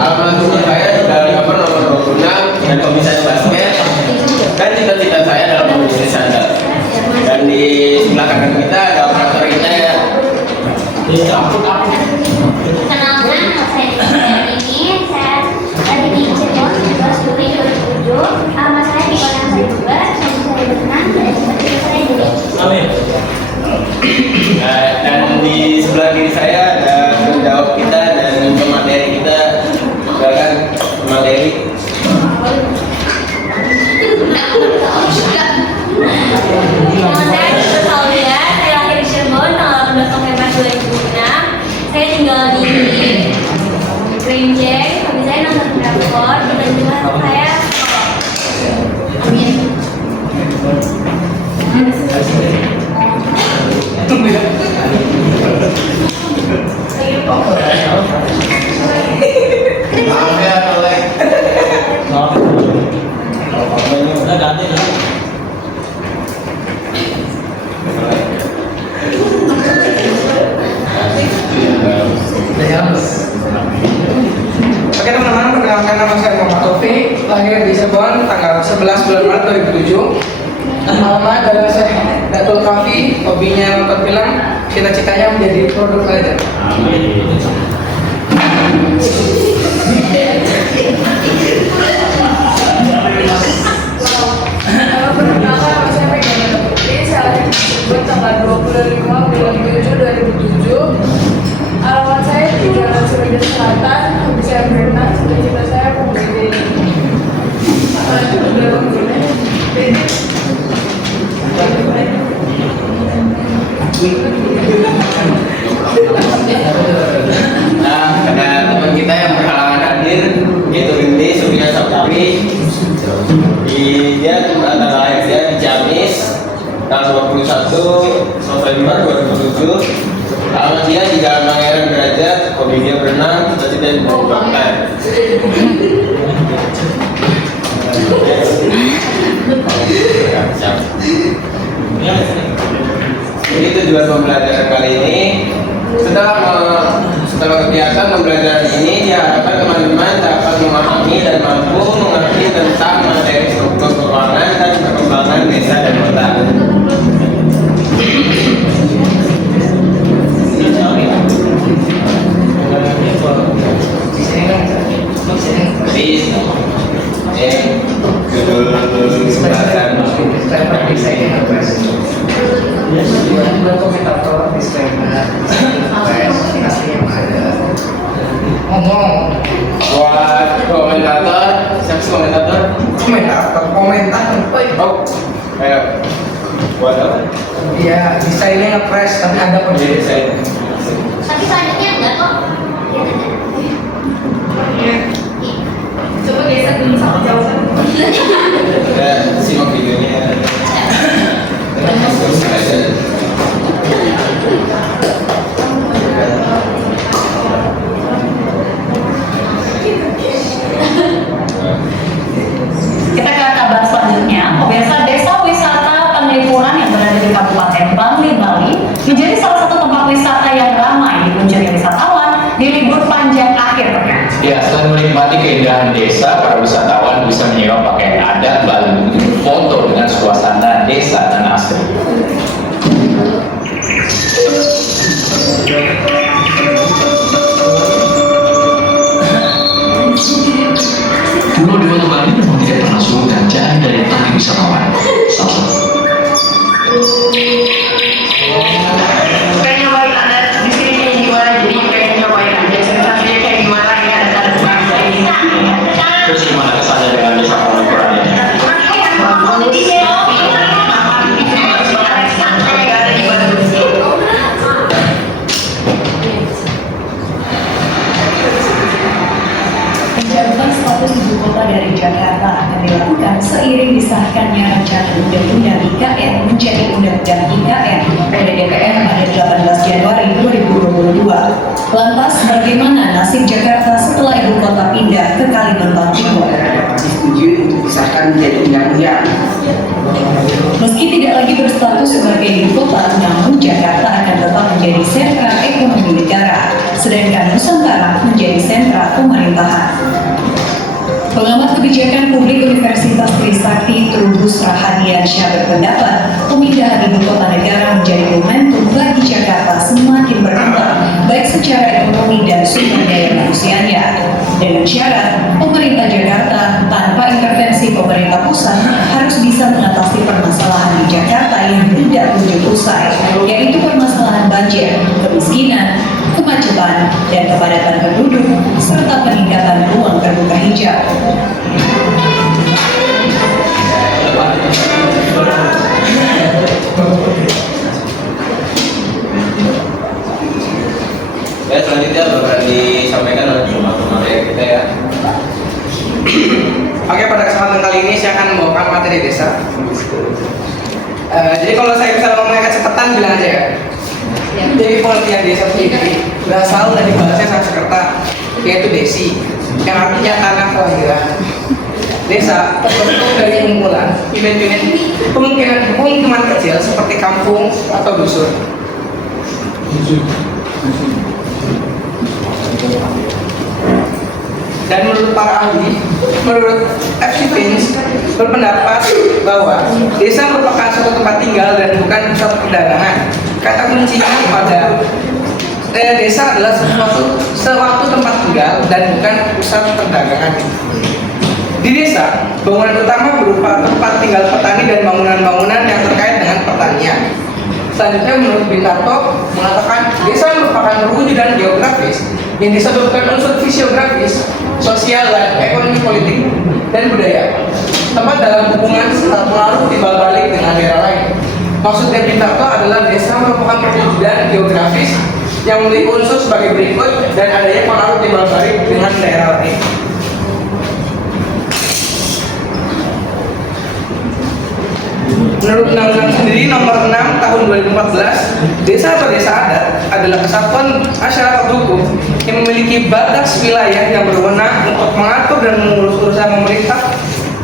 Alamat rumah saya di Jalan Kapan nomor 26 dan hobi saya basket dan cita-cita saya adalah pembisnis handal. Dan di sebelah kanan kita ada operator kita ya. Kenalkan, saya ini saya lagi di Cirebon 11 Juli 2007. Alamat saya di Kota saya juga, saya berenang dan cita-cita saya jadi. Dan di sebelah kiri saya ada penjawab kita dan pemateri kita. Silakan pemateri. Nama saya Dr. Saulia, saya lahir di Cirebon tanggal 18 November 2006. Saya tinggal di Renjeng, hobi saya nonton drakor, dan juga saya amin. Maaf ya oleh. Udah ganti lah. Oke teman-teman, perkenalkan nama saya Muhammad Taufik, lahir di Cirebon tanggal 11 bulan Maret 2007. Alamat adalah saya Datul Kafi, hobinya nonton film, cita-citanya menjadi produk manajer. Perkenalkan nama saya Megawati Putri, saya lahir di Cirebon tanggal 25 bulan 7 2007. Alamat saya di Jalan Sudirman Selatan, hobi saya berenang, cita-cita saya menjadi Nah, ada teman kita yang berhalangan hadir, yaitu Rindi Surya Saputri. Dia tanggal lahir dia di Ciamis, tanggal 21 November 2007. Alamat dia di Jalan Pangeran Derajat, hobi dia berenang, cita-cita jadi dokter. Jadi tujuan pembelajaran kali ini, setelah kegiatan pembelajaran ini diharapkan teman-teman dapat memahami dan mampu mengerti tentang materi struktur keuangan dan perkembangan desa dan kota. Judul pembahasan komentator disclaimer ngomong buat komentator, siapa sih komentator? komentar Oh, ayo. Buat apa? iya desainnya nge-press tapi ada Jadi saya Tapi selanjutnya enggak kok. Coba geser dulu sama jawaban. simak videonya. Terus aja. Kita ke kabar selanjutnya. Pemirsa, Desa Wisata Penglipuran yang berada di Kabupaten Bangli, Bali menjadi salah satu tempat wisata yang ramai dikunjungi wisatawan di libur panjang akhir pekan. Ya, selain menikmati keindahan desa, para wisatawan bisa menyewa pakaian adat lalu foto dengan suasana desa dan asri. Pulau Dewata Bali memang tidak pernah surut dan jauh dari tarik wisatawan. Salah satu. Pengen nyobain ada di sini kayak gimana, jadi pengen nyobain aja sensasinya kayak gimana, ini ada tanda bangsa ini. Terus gimana kesannya dengan desa penglipuran ini? Pencabutan status ibu kota dari Jakarta akan dilakukan seiring disahkannya rencana undang-undang IKN menjadi undang-undang IKN oleh DPR pada 18 Januari 2022. Lantas bagaimana nasib Jakarta setelah ibu kota pindah ke Kalimantan Timur? disetujui untuk disahkan menjadi undang-undang. Meski tidak lagi berstatus sebagai ibu kota, namun Jakarta akan tetap menjadi sentra ekonomi negara. sedangkan Nusantara menjadi sentra pemerintahan. Pengamat kebijakan publik Universitas Trisakti Trubus Rahadiansyah berpendapat pemindahan ibu kota negara menjadi momentum bagi Jakarta semakin berkembang baik secara ekonomi dan sumber daya manusianya, dengan syarat pemerintah Jakarta tanpa intervensi pemerintah pusat harus bisa mengatasi permasalahan di Jakarta yang tidak kunjung usai, yaitu permasalahan banjir, kemiskinan, kemacetan, dan kepadatan penduduk, serta peningkatan ruang terbuka hijau. Ya, selanjutnya bakal disampaikan oleh pemateri kita ya. Oke, pada kesempatan kali ini saya akan membawakan materi desa. Jadi kalau saya bisa ngomongnya kecepatan bilang aja ya. Jadi pengertian desa sendiri berasal dari bahasa Sanskerta, yaitu desi, yang artinya tanah kelahiran. Desa terbentuk dari kumpulan unit-unit pemukiman kecil seperti kampung atau dusun. Dan menurut para ahli, menurut F.C. Prince berpendapat bahwa desa merupakan suatu tempat tinggal dan bukan pusat perdagangan. Kata kuncinya pada desa adalah suatu tempat tinggal dan bukan pusat perdagangan. Di desa, bangunan utama berupa tempat tinggal petani dan bangunan-bangunan yang terkait dengan pertanian. Selanjutnya menurut Bintarto mengatakan desa merupakan perwujudan geografis yang disebabkan unsur fisiografis, sosial, dan ekonomi politik dan budaya. Tempat dalam hubungan serta pengaruh timbal balik dengan daerah lain. Maksudnya Bintarto adalah desa merupakan perwujudan geografis yang memiliki unsur sebagai berikut dan adanya pengaruh timbal balik dengan daerah lain. Menurut Undang-Undang sendiri nomor 6 tahun 2014, desa atau desa adat adalah kesatuan masyarakat hukum yang memiliki batas wilayah yang berwenang untuk mengatur dan mengurus urusan pemerintah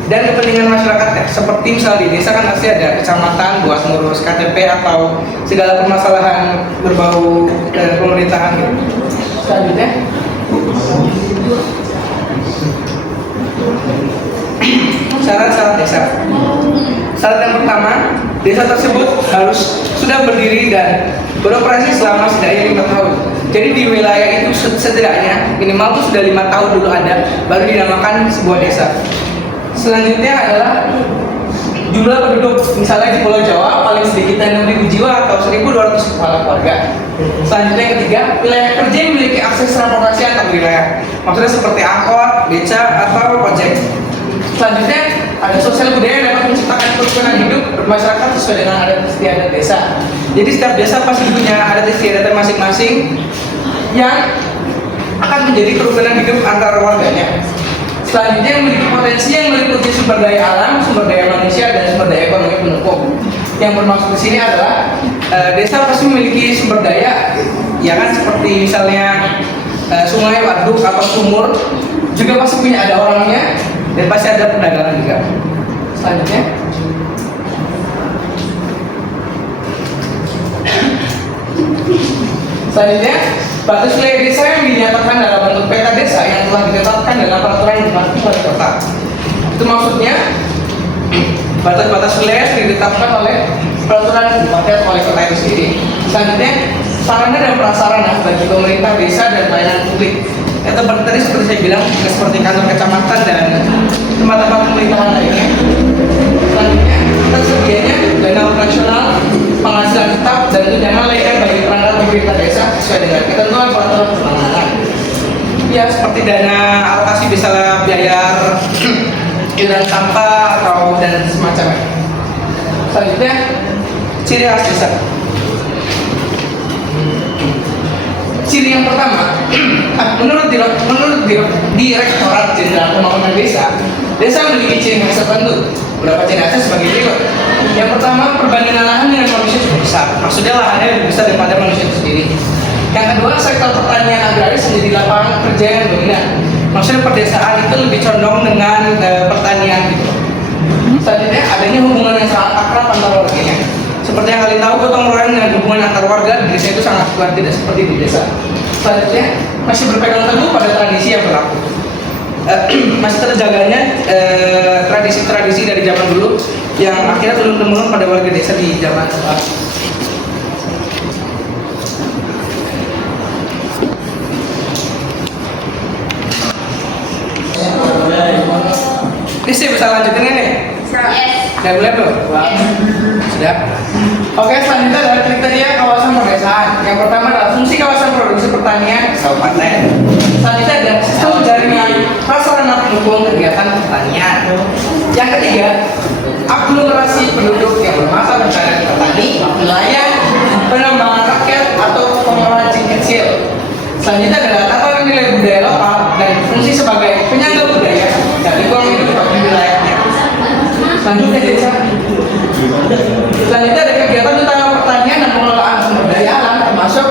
dan kepentingan masyarakatnya. Seperti misalnya di desa kan pasti ada kecamatan buat ngurus KTP atau segala permasalahan berbau pemerintahan gitu. Selanjutnya syarat-syarat desa. Syarat yang pertama, desa tersebut harus sudah berdiri dan beroperasi selama setidaknya 5 tahun. Jadi di wilayah itu setidaknya minimal itu sudah 5 tahun dulu ada, baru dinamakan sebuah desa. Selanjutnya adalah jumlah penduduk. Misalnya di Pulau Jawa paling sedikit 6.000 jiwa atau 1.200 kepala keluarga. Selanjutnya yang ketiga, wilayah kerja yang memiliki akses transportasi antar wilayah. Maksudnya seperti angkot, beca, atau ojek. Selanjutnya ada sosial budaya yang dapat menciptakan kerukunan hidup bermasyarakat sesuai dengan adat istiadat desa. Jadi setiap desa pasti punya adat istiadatnya masing-masing yang akan menjadi kerukunan hidup antar warganya. Selanjutnya yang memiliki potensi yang meliputi sumber daya alam, sumber daya manusia, dan sumber daya ekonomi pendukung. Yang bermaksud di sini adalah desa pasti memiliki sumber daya, ya kan, seperti misalnya sungai, waduk, atau sumur, juga pasti punya ada orangnya. Dan pasti ada perdagangan juga. Selanjutnya, batas wilayah desa yang dinyatakan dalam bentuk peta desa yang telah ditetapkan dalam peraturan Bupati Wali Kota. Itu maksudnya batas-batas wilayah yang ditetapkan oleh peraturan Bupati Wali Kota itu sendiri. Selanjutnya, sarana dan prasarana bagi pemerintah desa dan pelayanan publik. Atau tadi seperti saya bilang, seperti kantor kecamatan dan tempat-tempat pemerintahan lainnya. Selanjutnya, tersedianya dana operasional, penghasilan tetap, dan tunjangan lainnya bagi perangkat pemerintah desa sesuai dengan ketentuan peraturan perundangan. Ya, seperti dana alokasi misalnya biaya iuran sampah atau dan semacamnya. Selanjutnya, ciri khas desa. Ciri yang pertama, menurut Direktorat Jenderal Pembangunan Desa memiliki ciri khas tertentu. Beberapa ciri khasnya sebagai berikut. Yang pertama, perbandingan lahan dengan manusia cukup besar. Maksudnya lahannya lebih besar daripada manusia itu sendiri. Yang kedua, sektor pertanian agraris menjadi lapangan kerja yang dominan. Maksudnya perdesaan itu lebih condong dengan pertanian gitu. Selanjutnya, adanya hubungan yang sangat akrab antar warganya. Seperti yang kalian tahu, gotong royong dengan hubungan antar warga di desa itu sangat kuat, tidak seperti di desa. Selanjutnya masih berpegang teguh pada tradisi yang berlaku. Masih terjaganya tradisi-tradisi dari zaman dulu yang akhirnya turun-temurun pada warga desa di zaman sekarang. Ini sih bisa lanjutin nih. Udah mulai belum? Sudah. Oke, selanjutnya adalah kriteria kawasan pedesaan. Yang pertama adalah fungsi kawasan produksi pertanian kabupaten. Selanjutnya ada sistem jaringan prasarana pendukung kegiatan pertanian. Yang ketiga, aglomerasi penduduk yang bermasa pencarian petani, nelayan, penambangan rakyat atau pengrajin kecil. Selanjutnya adalah tataran nilai budaya lokal dan fungsi sebagai penyangga budaya dan lingkungan hidup bagi wilayahnya. Selanjutnya desa. Selanjutnya ada kegiatan tentang pertanian dan pengelolaan sumber daya alam termasuk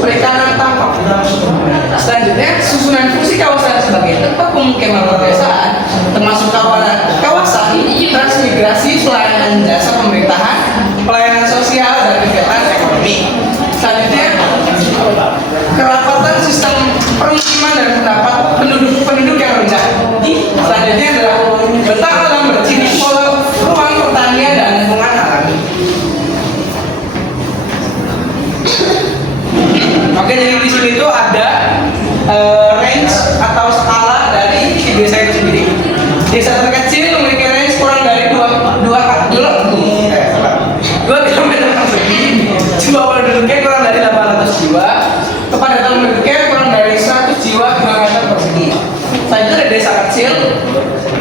perikanan tangkap. Selanjutnya susunan fungsi kawasan sebagai tempat pemukiman pedesaan termasuk kawasan transmigrasi, pelayanan jasa pemerintahan, pelayanan sosial dan kegiatan ekonomi. Selanjutnya kerapatan sistem permukiman dan pendapat penduduk yang rendah. Selanjutnya adalah bentang alam berciri pola ruang pertanian dan lingkungan alami. Oke, jadi di sini itu ada range atau skala dari desa itu sendiri. Desa terkecil memiliki range kurang dari 2 kilometer persegi, jumlah penduduknya kurang dari 800 jiwa, kepadatan penduduknya kurang dari 100 jiwa kilometer persegi. Selanjutnya ada desa kecil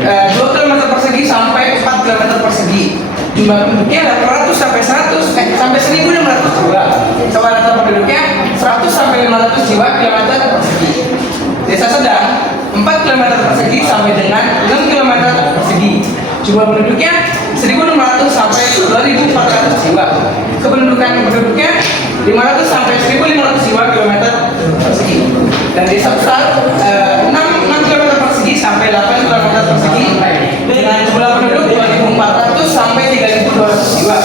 2 km persegi sampai 4 km persegi. Jumlah penduduknya ada 100 sampai 1.600 jiwa. Kepadatan penduduknya 100 sampai 500 jiwa kilometer persegi. Desa sedang 4 km persegi sampai dengan 6 km persegi. Jumlah penduduknya 1.600 sampai 2.400 jiwa. Penduduknya 500 sampai 1.500 jiwa kilometer persegi. Dan desa besar 6 km persegi sampai 8 km persegi dengan jumlah penduduk 2.400 sampai 3.200 jiwa.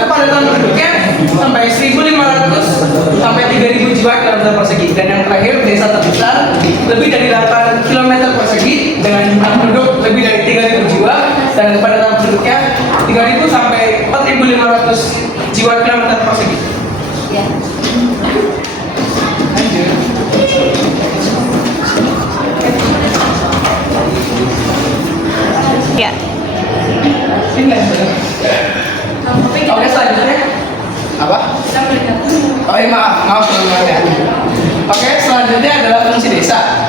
Kepadatan penduduknya sampai 1.500 sampai 3.000 jiwa kilometer persegi. Dan yang terakhir desa terbesar lebih dari 8 km persegi dengan jumlah penduduk lebih dari 3.000 jiwa dan kepadatan penduduknya 3.000 sampai 4.500 jiwa kilometer persegi. Ya. Ya. Oke, selanjutnya apa? Oh iya, maaf sebelumnya. Oke, selanjutnya adalah fungsi desa.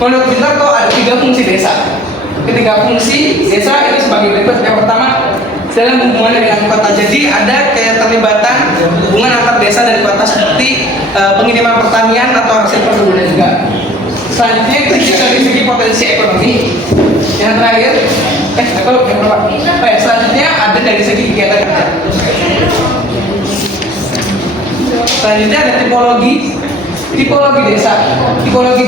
Menurut Pintar kok ada 3 fungsi desa. Ketiga fungsi desa itu sebagai berikut. Yang pertama dalam hubungan dengan kota. Jadi ada keterlibatan hubungan antar desa dan kota seperti pengiriman pertanian atau hasil perkebunan juga. Selanjutnya kritik dari segi potensi ekonomi. Yang terakhir, selanjutnya ada dari segi kegiatan kerja. Selanjutnya ada tipologi desa. Tipologi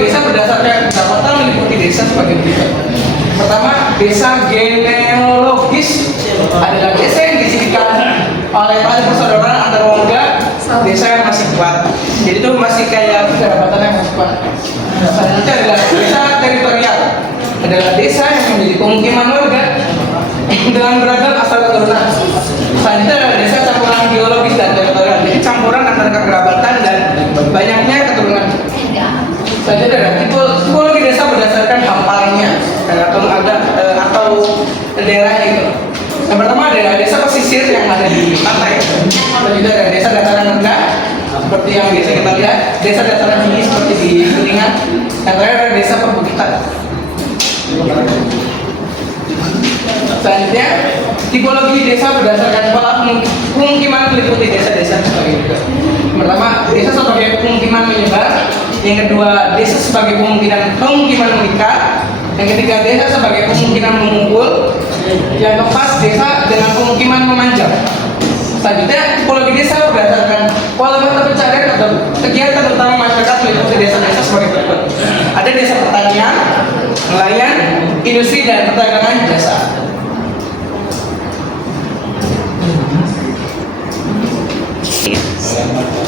desa berdasarkan pendapatan meliputi desa sebagai berikut. Pertama, desa genealogis adalah desa yang didirikan oleh tali persaudaraan antar warga desa yang masih kuat. Jadi itu masih kayak pendapatan yang masih kuat. Selanjutnya adalah desa teritorial, adalah desa yang menjadi pemukiman warga dengan beragam asal keturunan. Selanjutnya adalah desa campuran geologis dan teritorial, jadi campuran antara kekerabatan dan banyaknya keturunan. Selanjutnya adalah tipologi desa berdasarkan hamparannya atau daerahnya itu. Yang pertama adalah desa pesisir yang ada di pantai. Selanjutnya ada desa dataran rendah seperti yang biasa kita lihat, desa dataran tinggi seperti di Kuningan. Yang terakhir ada desa perbukitan. Selanjutnya, tipologi desa berdasarkan pola pemukiman meliputi desa-desa sebagai berikut. Pertama, desa sebagai pemukiman menyebar. Yang kedua, desa sebagai pemukiman mengikat. Yang ketiga, desa sebagai pemukiman mengumpul. Yang keempat, desa dengan pemukiman memanjang. Selanjutnya, tipologi desa berdasarkan pola mata pencarian atau kegiatan utama masyarakat meliputi desa-desa sebagai berikut. Ada desa pertanian, nelayan, industri dan perdagangan jasa.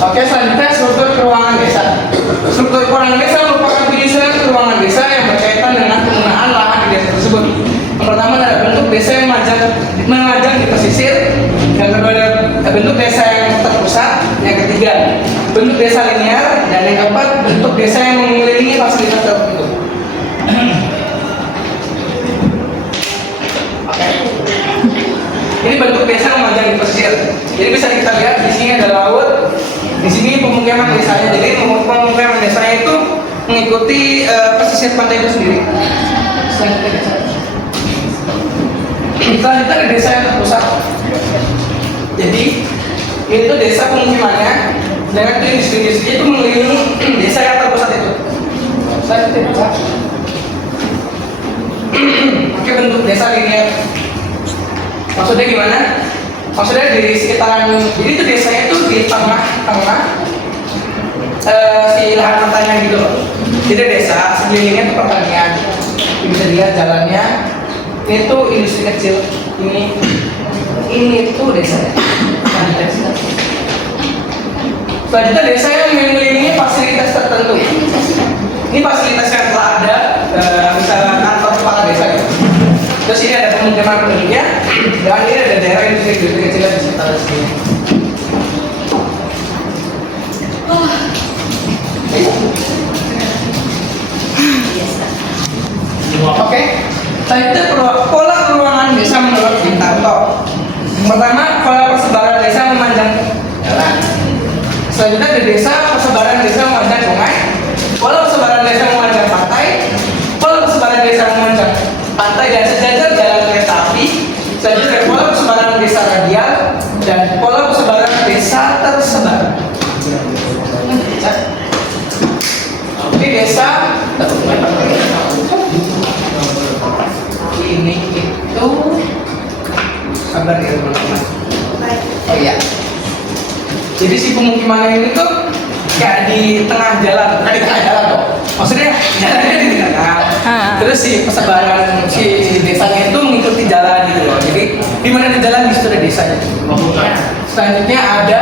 Oke, selanjutnya struktur keuangan desa. Struktur keuangan desa merupakan penyusunan keuangan desa yang berkaitan dengan penggunaan lahan di desa tersebut. Yang pertama adalah bentuk desa yang memajang di pesisir. Yang kedua adalah bentuk desa yang terpusat. Yang ketiga, bentuk desa linear. Dan yang keempat, bentuk desa yang mengelilingi fasilitas tertentu. Oke. Ini bentuk desa memajang di pesisir. Jadi bisa kita lihat di sini ada laut, di sini pemukiman desanya. Jadi pemukiman desanya itu mengikuti pesisir pantai itu sendiri. Selanjutnya ada desa yang terpusat. Jadi itu desa pemukimannya dengan industri itu mengelilingi desa yang terpusat itu. Selanjutnya oke, bentuk desa linear. Maksudnya gimana? Maksudnya di sekitaran, jadi itu desanya itu di tengah-tengah si lahan pertanian gitu loh. Jadi desa sekelilingnya itu pertanian. Bisa dilihat jalannya. Ini tuh industri kecil. Ini tuh desa. Selanjutnya desa yang mengelilingi fasilitas tertentu. Ini fasilitas yang telah ada, misalnya kantor kepala desa gitu. Terus ini ada pemukiman penduduknya, dan ini ada daerah industri kecil di sekitar sini. Oke, selanjutnya pola peruangan desa menurut Bintarto. Pertama, pola persebaran desa memanjang jalan. Selanjutnya di desa, persebaran desa memanjang sungai. Pola persebaran desa memanjang pantai. Pola persebaran desa memanjang pantai dan sejajar jalan kereta api. Selanjutnya pola persebaran desa radial dan pola persebaran desa tersebar. Ini desa ini itu sabar ya teman-teman. Oh iya. Jadi si pemukiman ini tuh kayak di tengah jalan, di tengah jalan kok. Maksudnya jalannya di tengah. Terus si persebaran si desanya itu mengikuti jalan gitu loh. Jadi di mana ada jalan di situ ada desanya. Selanjutnya ada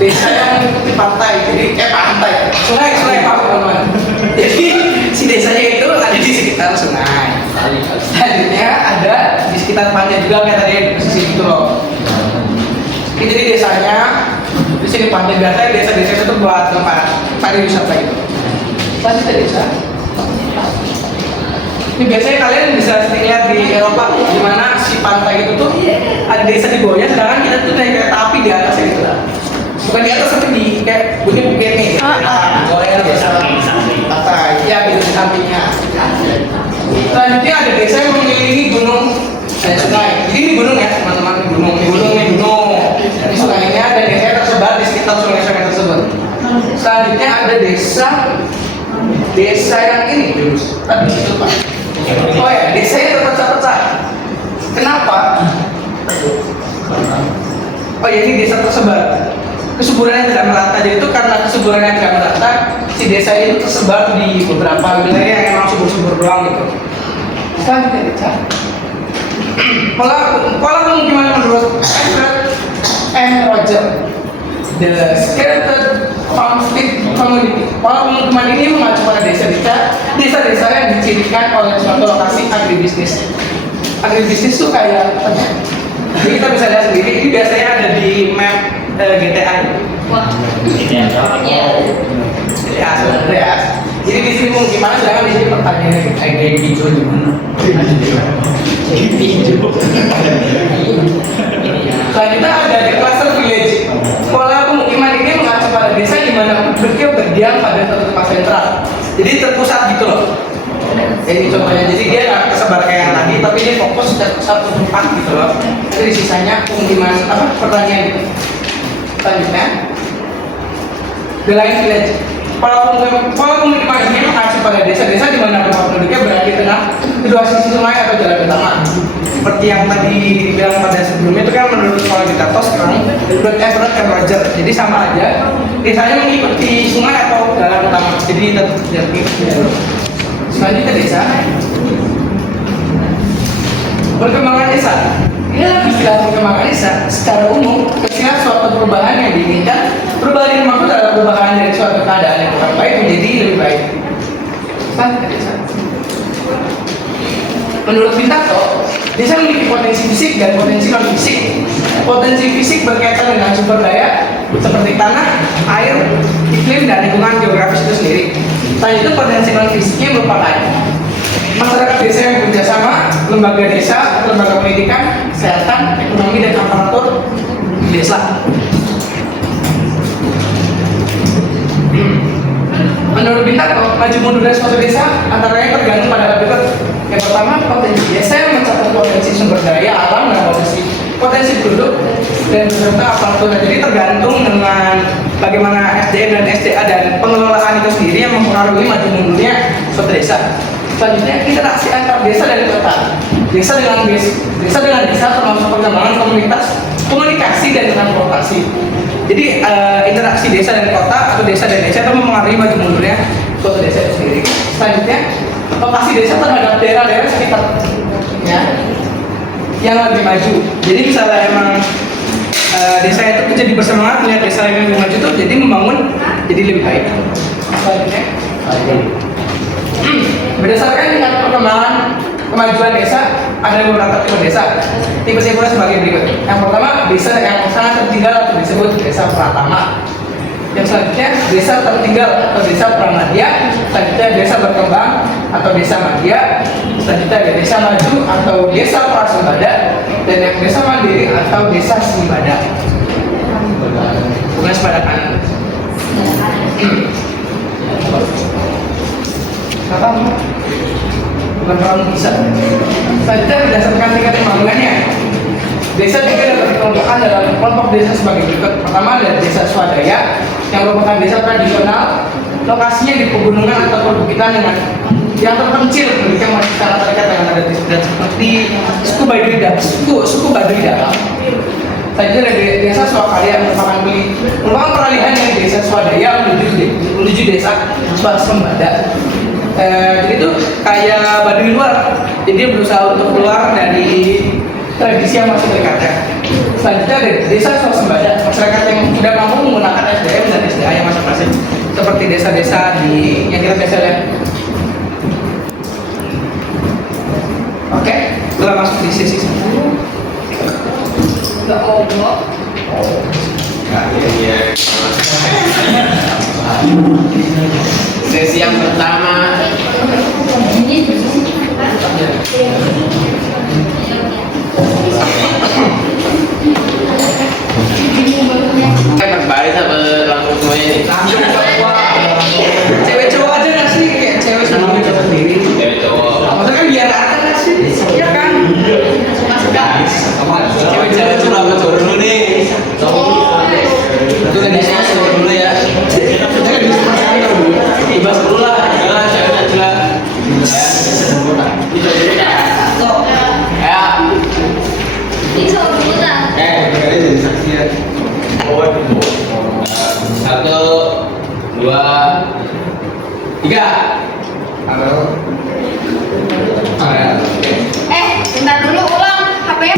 desa yang mengikuti pantai. Jadi pantai, sungai Pak teman-teman. Jadi si desanya itu ada di sekitar sungai. Selanjutnya ada di sekitar pantai juga kayak tadi di posisi itu loh. Ini jadi desanya di sini pantai, biasanya desa-desa itu buat tempat pariwisata itu. Selanjutnya desa. Ini biasanya kalian bisa lihat di Eropa di mana si pantai itu tuh ada desa di bawahnya, sedangkan kita tuh naik kereta api di atasnya gitu lah. Bukan di atas tapi di kayak bunyi nih. Bawahnya desa pantai, ya gitu di sampingnya. Selanjutnya ada desa yang mengelilingi gunung dan sungai. Jadi ini gunung ya teman-teman, ini gunung. Ini sungainya dan desanya tersebar di sekitar sungai-sungai tersebut. Selanjutnya ada desa yang ini tadi itu Pak. Oh ya, desanya terpecah-pecah. Kenapa? Oh ya, ini desa tersebar. Kesuburannya tidak merata. Jadi itu karena kesuburannya tidak merata, si desa itu tersebar di beberapa wilayah yang emang subur-subur doang gitu. Selanjutnya desa. Pola pemukiman menurut and Roger, the scattered conflict community. Pola pemukiman ini mengacu pada desa-desa yang dicirikan oleh suatu lokasi agribisnis. Agribisnis itu kayak apa ya? Jadi kita bisa lihat sendiri. Ini biasanya ada di map GTA. Wah. GTA sebenarnya. Jadi di sini pemukiman, sedangkan di sini pertanian kayak hijau di mana? Selanjutnya ada di cluster village. Pola pemukiman ini mengacu pada desa di mana penduduknya berdiam pada satu tempat sentral. Jadi terpusat gitu loh. Ini contohnya. Jadi dia nggak tersebar kayak yang tadi, tapi dia fokus ke satu tempat gitu loh. Jadi sisanya pemukiman pertanian gitu. Selanjutnya, the line village. Pola pemukiman ini mengacu pada desa-desa di mana rumah penduduknya berada di tengah kedua sisi sungai atau jalan utama. Seperti yang tadi bilang pada sebelumnya itu kan menurut sekolah Bintarto sekarang menurut Everett dan Roger. Jadi sama aja, desanya mengikuti sungai atau jalan utama. Jadi tetap mengikuti. Selanjutnya desa. Perkembangan desa. Ini dalam perkembangan desa secara umum ketika suatu perubahan yang diinginkan, perubahan yang dimaksud adalah perubahan dari suatu keadaan yang kurang baik menjadi lebih baik. Menurut Pintato, desa memiliki potensi fisik dan potensi non fisik. Potensi fisik berkaitan dengan sumber daya seperti tanah, air, iklim, dan lingkungan geografis itu sendiri. Selain itu potensi non fisiknya merupakan masyarakat desa yang bekerjasama, lembaga desa, lembaga pendidikan, kesehatan, ekonomi, dan aparatur desa. Menurut Pintato, maju mundurnya suatu desa antara lain tergantung pada hal berikut. Yang pertama, potensi desa yang mencatat potensi sumber daya alam dan potensi penduduk dan beserta aparatur. Jadi tergantung dengan bagaimana SDM dan SDA dan pengelolaan itu sendiri yang mempengaruhi maju mundurnya suatu desa. Selanjutnya, interaksi antar desa dan kota. Desa dengan desa termasuk perkembangan komunitas, komunikasi dan transportasi. Jadi interaksi desa dan kota atau desa dan desa itu mempengaruhi maju mundurnya suatu desa itu sendiri. Selanjutnya, lokasi desa terhadap daerah-daerah sekitar, ya, yang lebih maju. Jadi misalnya emang desa itu menjadi bersemangat melihat desa yang lebih maju itu, jadi membangun jadi lebih baik. Selanjutnya, berdasarkan tingkat perkembangan kemajuan desa, ada beberapa tipe desa. Tipe-tipenya sebagai berikut. Yang pertama, desa yang sangat tertinggal atau disebut desa pratama. Yang selanjutnya, desa tertinggal atau desa pramadya. Selanjutnya, desa berkembang atau desa madya. Selanjutnya, ada desa maju atau desa prasembada. Dan yang desa mandiri atau desa swasembada. Bukan sepada kanan. Kata bukan kamu bisa. Selanjutnya, berdasarkan tingkat pembangunannya, desa juga dapat dikelompokkan dalam kelompok desa sebagai berikut. Pertama, ada desa swadaya yang merupakan desa tradisional, lokasinya di pegunungan atau perbukitan dengan yang terpencil, mereka masih sangat terdekat dengan adat istiadat seperti suku Baduy dalam. Selanjutnya ada desa swakarya merupakan peralihan dari desa swadaya menuju desa swasembada. Jadi itu kayak Baduy luar, jadi dia berusaha untuk keluar dari tradisi yang masih berkata. Selanjutnya ada desa swasembada, masyarakat yang sudah mampu menggunakan SDM dan SDA yang masing-masing, seperti desa-desa yang kita biasa lihat. Oke, setelah masuk di sesi satu, Nggak obrol. Sesi yang pertama, berbalik apa langsung semuanya nih? langsung semua. Cewek cowok aja nggak sih? Kayak cewek sama cowok sendiri. Cewek cowok. Maksudnya kan biar rata nggak sih? Iya kan? Cewek cewek cowok apa cowok dulu nih? Itu kan desa cowok dulu ya. Ibas dulu lah. Jangan cewek aja. Ya. Ini cowok dulu dah. Kalian jadi saksi ya. Satu, dua, tiga. Bentar dulu ulang HP-nya.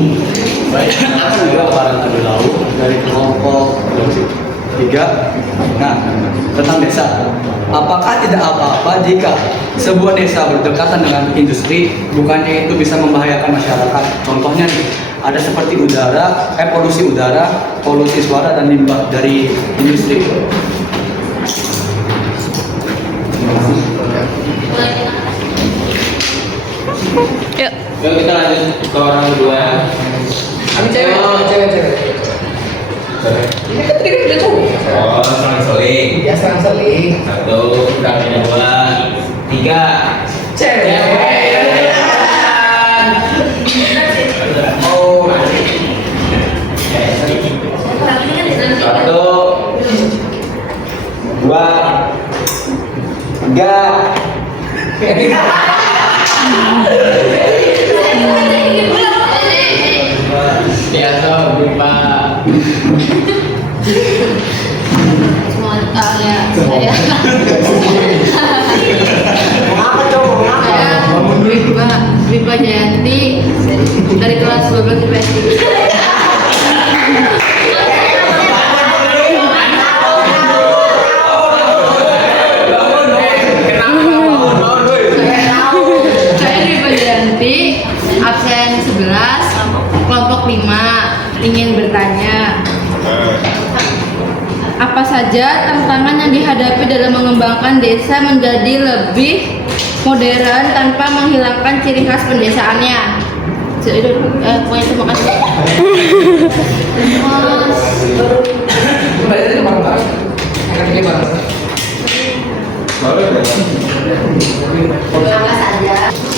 Baik, saya Farhan Adulau dari kelompok 3. Nah, tentang desa. Apakah tidak apa-apa jika sebuah desa berdekatan dengan industri, bukannya itu bisa membahayakan masyarakat? Contohnya nih, ada seperti polusi udara, polusi suara dan limbah dari industri. Yuk. Yuk kita lanjut ke orang kedua. Kami cewek. Ini kan tadi kan udah cowok. Oh, seling. Ya seling. Satu, dua, tiga. Cewek. Oh. Satu, dua, tiga. Biasa berapa? Semuanya saya. Saya Riba Jayanti dari kelas 12 IPS 3. yang dihadapi dalam mengembangkan desa menjadi lebih modern tanpa menghilangkan ciri khas pendesaannya. Pokoknya terima kasih. Kembali tadi bareng bareng. Kembali bareng.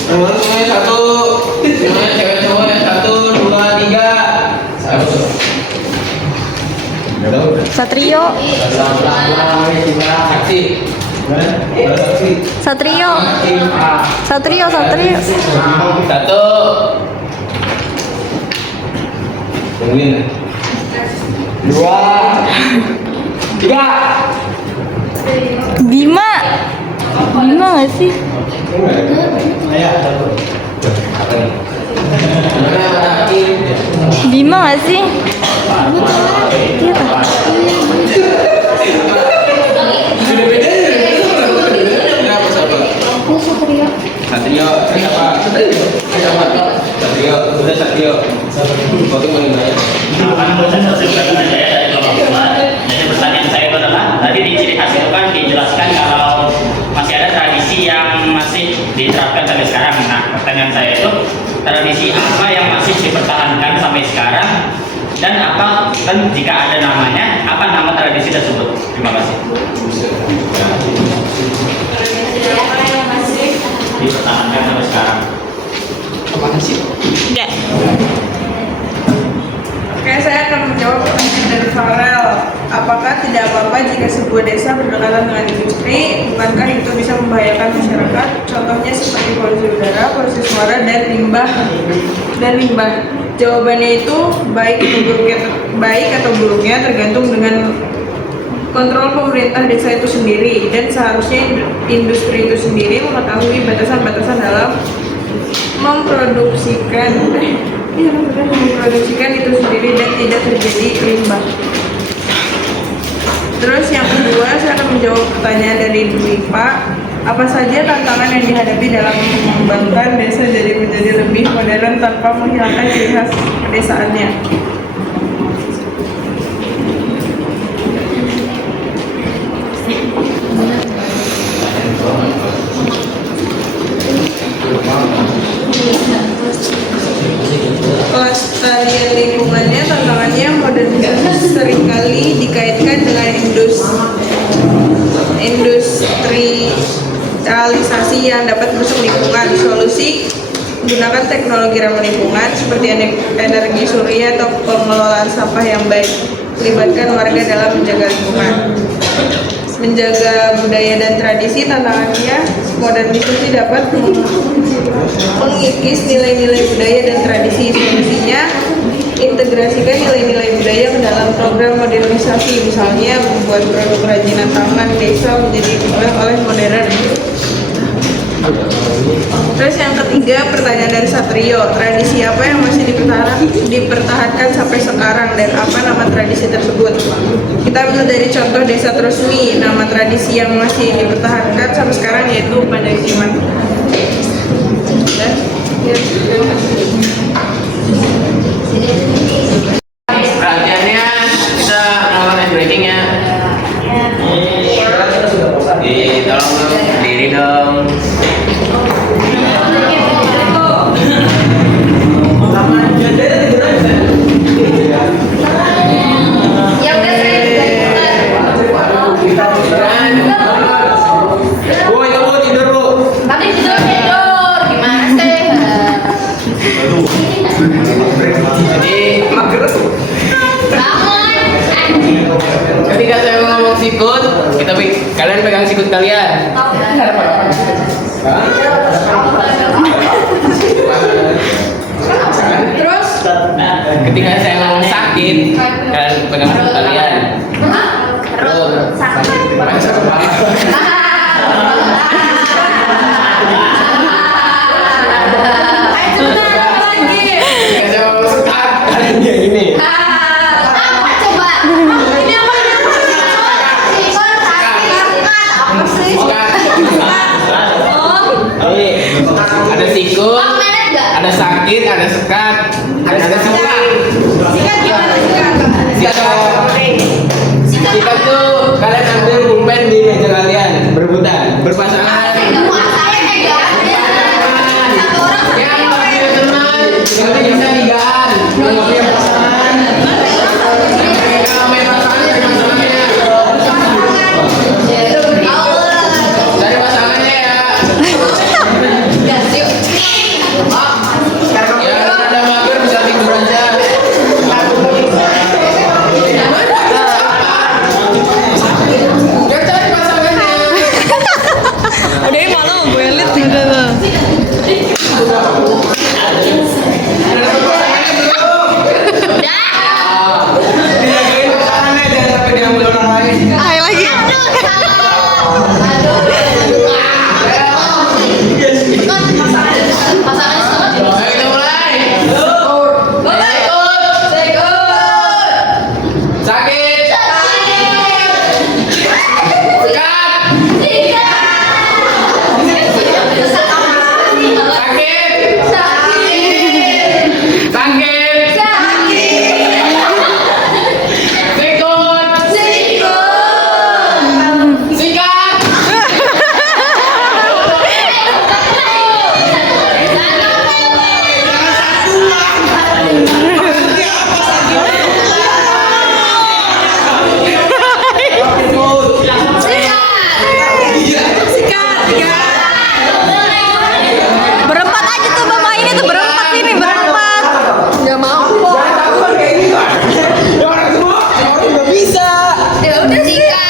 Semuanya satu, semuanya cewek cowok ya 1, 2, 3. Satrio. Saksi. Satrio. Satrio. 1. Tungguin. 2, 3. Bima. Bima nggak sih? Bima nggak sih? Iya tak? Satrio, siapa? Satrio, udah Satrio. Waktu meninggal. Jadi pertanyaan saya itu adalah tadi di ciri khas itu kan dijelaskan kalau masih ada tradisi yang masih diterapkan sampai sekarang. Nah, pertanyaan saya itu tradisi apa yang masih dipertahankan sampai sekarang dan apa kan jika ada namanya apa nama tradisi tersebut? Terima kasih. Dipertahankan sampai sekarang. Kemana sih? Enggak. Oke, saya akan menjawab pertanyaan dari Farel. Apakah tidak apa-apa jika sebuah desa berdekatan dengan industri? Bukankah itu bisa membahayakan masyarakat? Contohnya seperti polusi udara, polusi suara, dan limbah. Jawabannya itu baik atau buruknya tergantung dengan kontrol pemerintah desa itu sendiri, dan seharusnya industri itu sendiri mengetahui batasan-batasan dalam memproduksikan itu sendiri dan tidak terjadi limbah. Terus yang kedua, saya akan menjawab pertanyaan dari Dwi Pak. Apa saja tantangan yang dihadapi dalam mengembangkan desa jadi menjadi lebih modern tanpa menghilangkan ciri khas pedesaannya? Pelestarian lingkungannya, tantangannya modernisasi seringkali dikaitkan dengan industrialisasi yang dapat merusak lingkungan. Solusi gunakan teknologi ramah lingkungan seperti energi surya atau pengelolaan sampah yang baik. Libatkan warga dalam menjaga lingkungan. Menjaga budaya dan tradisi, tantangannya modernisasi dapat mengikis nilai-nilai budaya dan tradisi. Solusinya integrasikan nilai-nilai budaya ke dalam program modernisasi, misalnya membuat produk kerajinan tangan desa menjadi oleh modern. Terus yang ketiga, pertanyaan dari Satrio, tradisi apa yang masih dipertahankan sampai sekarang dan apa nama tradisi tersebut? Kita ambil dari contoh Desa Trusmi. Nama tradisi yang masih dipertahankan sampai sekarang yaitu Pandai Jiman. Perhatiannya, kita melakukan ice breaking ya. Tolong berdiri dong. Ya udah saya juga ikutan. Bu, itu bu tidur bu. Tapi tidur gimana sih? Jadi Mager. Bangun. ketika saya ngomong sikut, kalian pegang sikut kalian. Terus Ketika saya ngomong sakit, kalian pegang sikut kalian. Terus ketika saya ngomong sekat, kalian kayak gini. apa coba? Ini apa? Ada sikut, ada sakit, ada sekat, ada sikat. Sikat gimana sikat? Sikat tuh kalian ambil pulpen di meja kalian berebutan berpasangan. Yang nggak punya teman, yang bisa tigaan, yang nggak punya pasangan. Yang main pasangannya di pasangannya. Cari pasangannya ya. Yang ada mager bisa tidur aja. Udah cari pasangannya. Udah malu gue liat udah tuh. Dijagain pasangannya jangan sampai diambil orang lain. Ayo lagi. Ayo kita mulai. Sakit. Berempat aja tuh Mama, ini tuh berempat ini berempat. Nggak mau. Ya udah sikat.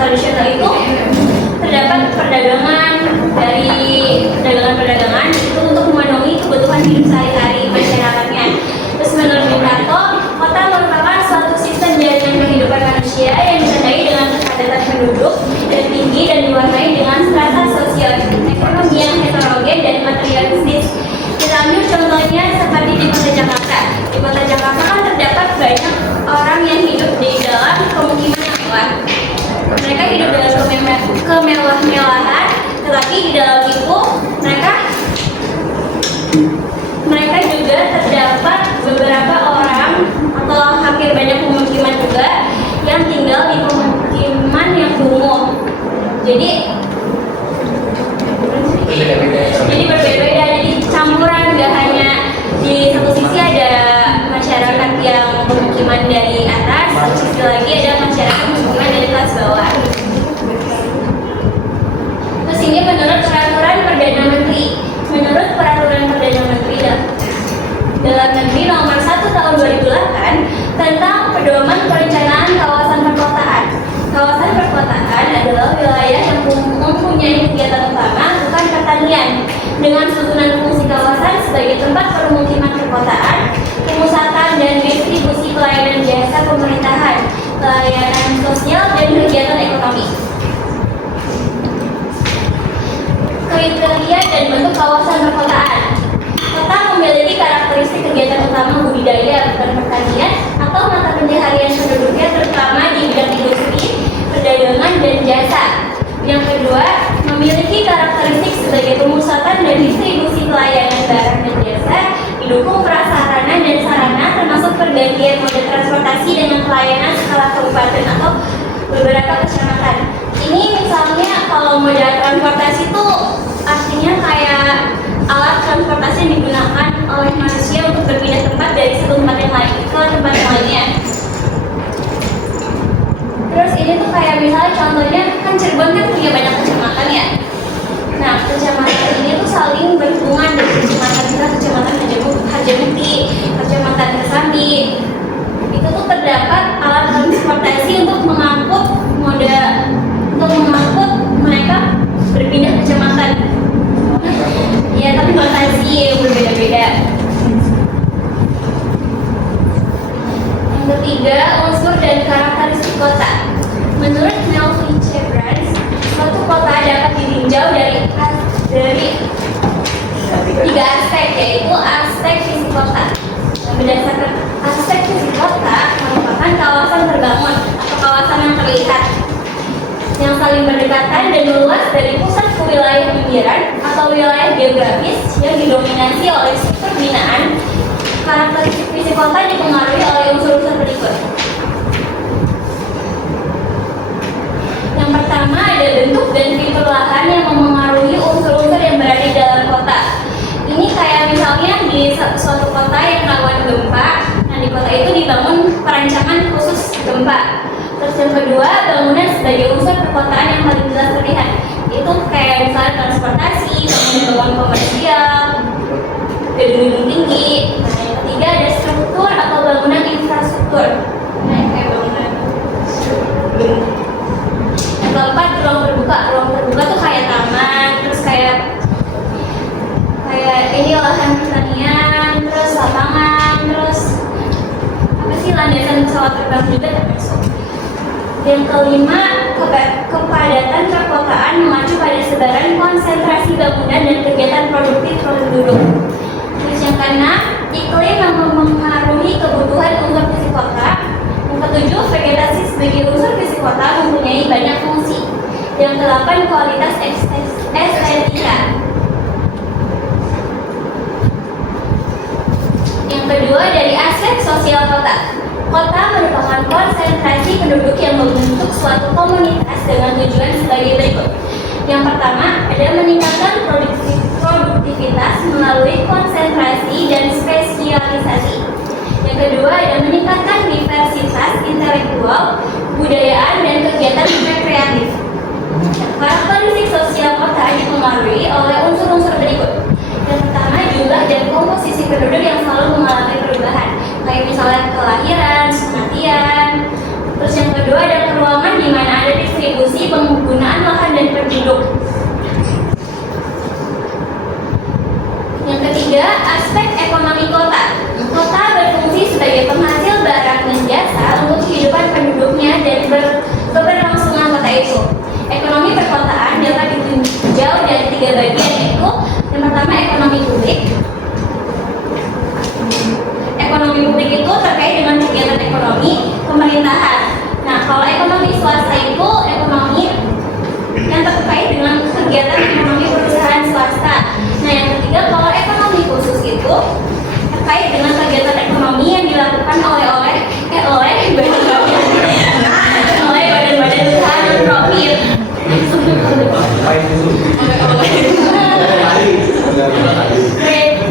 tradisional itu terdapat perdagangan dari perdagangan itu untuk memenuhi kebutuhan hidup sehari-hari masyarakatnya. Terus menurut Bung Karno, kota merupakan suatu sistem jaringan kehidupan manusia yang ditandai dengan kepadatan penduduk dan tinggi dan diwarnai dengan strata sosial ekonomi yang heterogen dan materialistis. Kita ambil contohnya seperti di kota Jakarta. Di kota Jakarta kan terdapat banyak orang yang hidup di dalam pemukiman yang mewah. Mereka hidup dalam kemewah-mewahan, tetapi di dalam itu mereka Jadi berbeda-beda, jadi campuran, nggak hanya di satu sisi ada masyarakat yang pemukiman dari atas, di sisi lagi ada masyarakat pemukiman dari kelas bawah. Terus ini menurut peraturan Perdana Menteri. Menurut peraturan Perdana Menteri dalam negeri nomor 1 tahun 2008 tentang pedoman perencanaan kawasan perkotaan. Kawasan perkotaan adalah wilayah yang mempunyai kegiatan utama bukan pertanian, dengan susunan fungsi kawasan sebagai tempat permukiman perkotaan, pemusatan dan distribusi pelayanan jasa pemerintahan, pelayanan sosial dan kegiatan ekonomi. Kriteria dan bentuk kawasan perkotaan. Kota memiliki karakteristik kegiatan utama budidaya bukan pertanian atau mata pencaharian penduduknya terutama di bidang industri, perdagangan dan jasa. Yang kedua, memiliki karakteristik sebagai pemusatan dan distribusi pelayanan barang dan jasa, didukung prasarana dan sarana termasuk pergantian moda transportasi dengan pelayanan skala kabupaten atau beberapa kecamatan. Ini misalnya kalau moda transportasi itu artinya kayak alat transportasi yang digunakan oleh manusia untuk berpindah tempat dari satu tempat yang lain ke tempat yang lainnya. Terus ini tuh kayak misalnya contohnya kan Cirebon kan punya banyak kecamatan ya. Nah kecamatan ini tuh saling berhubungan dari kecamatan kita, kecamatan Harjamukti, kecamatan Kesambi. Itu tuh terdapat alat transportasi untuk mengangkut mereka berpindah kecamatan. Ya tapi lokasi yang berbeda-beda. Yang ketiga, unsur dan karakteristik kota. Menurut Melvin Chebrans, suatu kota dapat ditinjau dari 3 aspek, yaitu aspek visi kota. Berdasarkan aspek visi kota merupakan kawasan terbangun atau kawasan yang terlihat, yang saling berdekatan dan luas dari pusat ke wilayah pinggiran atau wilayah geografis yang didominasi oleh struktur binaan. Karakteristik visi kota dipengaruhi oleh unsur-unsur berikut. Yang pertama ada bentuk dan fitur lahan yang memengaruhi unsur-unsur yang berada di dalam kota. Ini kayak misalnya di suatu kota yang rawan gempa, nah di kota itu dibangun perancangan khusus gempa. Terus yang kedua, bangunan sebagai unsur perkotaan yang paling jelas terlihat. Itu kayak misalnya transportasi, bangunan komersial, gedung-gedung tinggi. Nah, yang ketiga ada struktur atau bangunan infrastruktur. Nah, kayak bangunan. Yang keempat, ruang terbuka. Ruang terbuka tuh kayak taman, terus kayak ini lahan pertanian, terus lapangan, terus apa sih landasan pesawat terbang juga termasuk. Yang kelima, kepadatan perkotaan mengacu pada sebaran konsentrasi bangunan dan kegiatan produktif penduduk. Terus yang keenam, iklim yang mempengaruhi kebutuhan unsur visi kota. Yang ketujuh, vegetasi sebagai unsur visi kota mempunyai banyak fungsi. Yang kedelapan, kualitas estetika. Yang kedua, dari aspek sosial kota. Kota merupakan konsentrasi penduduk yang membentuk suatu komunitas dengan tujuan sebagai berikut. Yang pertama, ada meningkatkan produktivitas melalui konsentrasi dan spesialisasi. Yang kedua, ada meningkatkan diversitas intelektual, budayaan, dan kegiatan rekreatif. Karakteristik sosial kota dipengaruhi oleh unsur-unsur berikut. Yang pertama, jumlah dan komposisi penduduk yang selalu mengalami perubahan, kayak misalnya kelahiran, kematian. Terus yang kedua ada keruangan di mana ada distribusi penggunaan lahan dan penduduk. Yang ketiga, aspek ekonomi kota. Kota berfungsi sebagai penghasil barang dan jasa untuk kehidupan penduduknya dan keberlangsungan kota itu. Ekonomi perkotaan dapat ditinjau dari 3 bagian, yaitu yang pertama ekonomi publik. Ekonomi publik itu terkait dengan kegiatan ekonomi pemerintahan. Nah, kalau ekonomi swasta itu ekonomi yang terkait dengan kegiatan ekonomi perusahaan swasta. Nah, yang ketiga, kalau ekonomi khusus itu terkait dengan kegiatan ekonomi yang dilakukan oleh badan-badan usaha non-profit.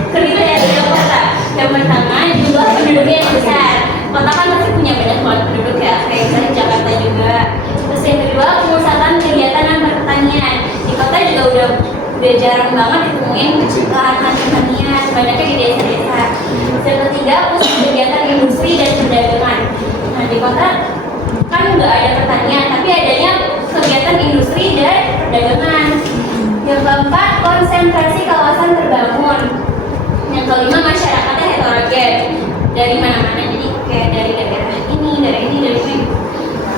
Kriteria kota. Yang pertama, jumlah penduduknya yang besar. Kota kan pasti punya banyak banget penduduk ya, kayak misalnya Jakarta juga. Terus yang kedua, pengusahaan kegiatan dan pertanian. Di kota juga udah jarang banget ditemuin lahan pertanian, banyaknya di desa-desa. Yang ketiga, pusat kegiatan industri dan perdagangan. Nah, di kota kan nggak ada pertanian, tapi adanya kegiatan industri dan perdagangan. Yang keempat, konsentrasi kawasan terbangun. Yang kelima, masyarakatnya heterogen dari mana-mana, jadi kayak dari daerah ini, dari ini.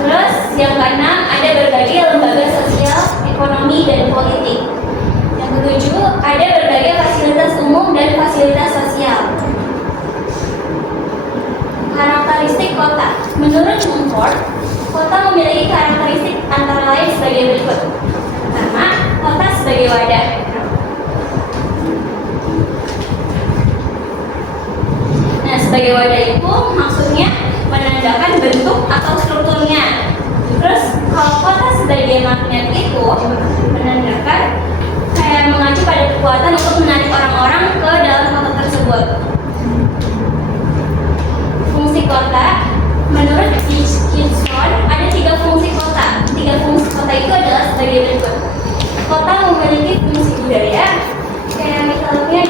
Terus yang keenam, ada berbagai lembaga sosial, ekonomi, dan politik. Yang ketujuh, ada berbagai fasilitas umum dan fasilitas sosial. Karakteristik kota. Menurut Mumford, kota memiliki karakteristik antara lain sebagai berikut. Pertama, kota sebagai wadah. Nah, sebagai wadah itu maksudnya menandakan bentuk atau strukturnya. Terus kalau kota sebagai magnet itu menandakan kayak mengacu pada kekuatan untuk menarik orang-orang ke dalam kota tersebut. Fungsi kota, menurut Kitson ada 3 fungsi kota. 3 fungsi kota itu adalah sebagai berikut. Kota memiliki fungsi budaya, kayak misalnya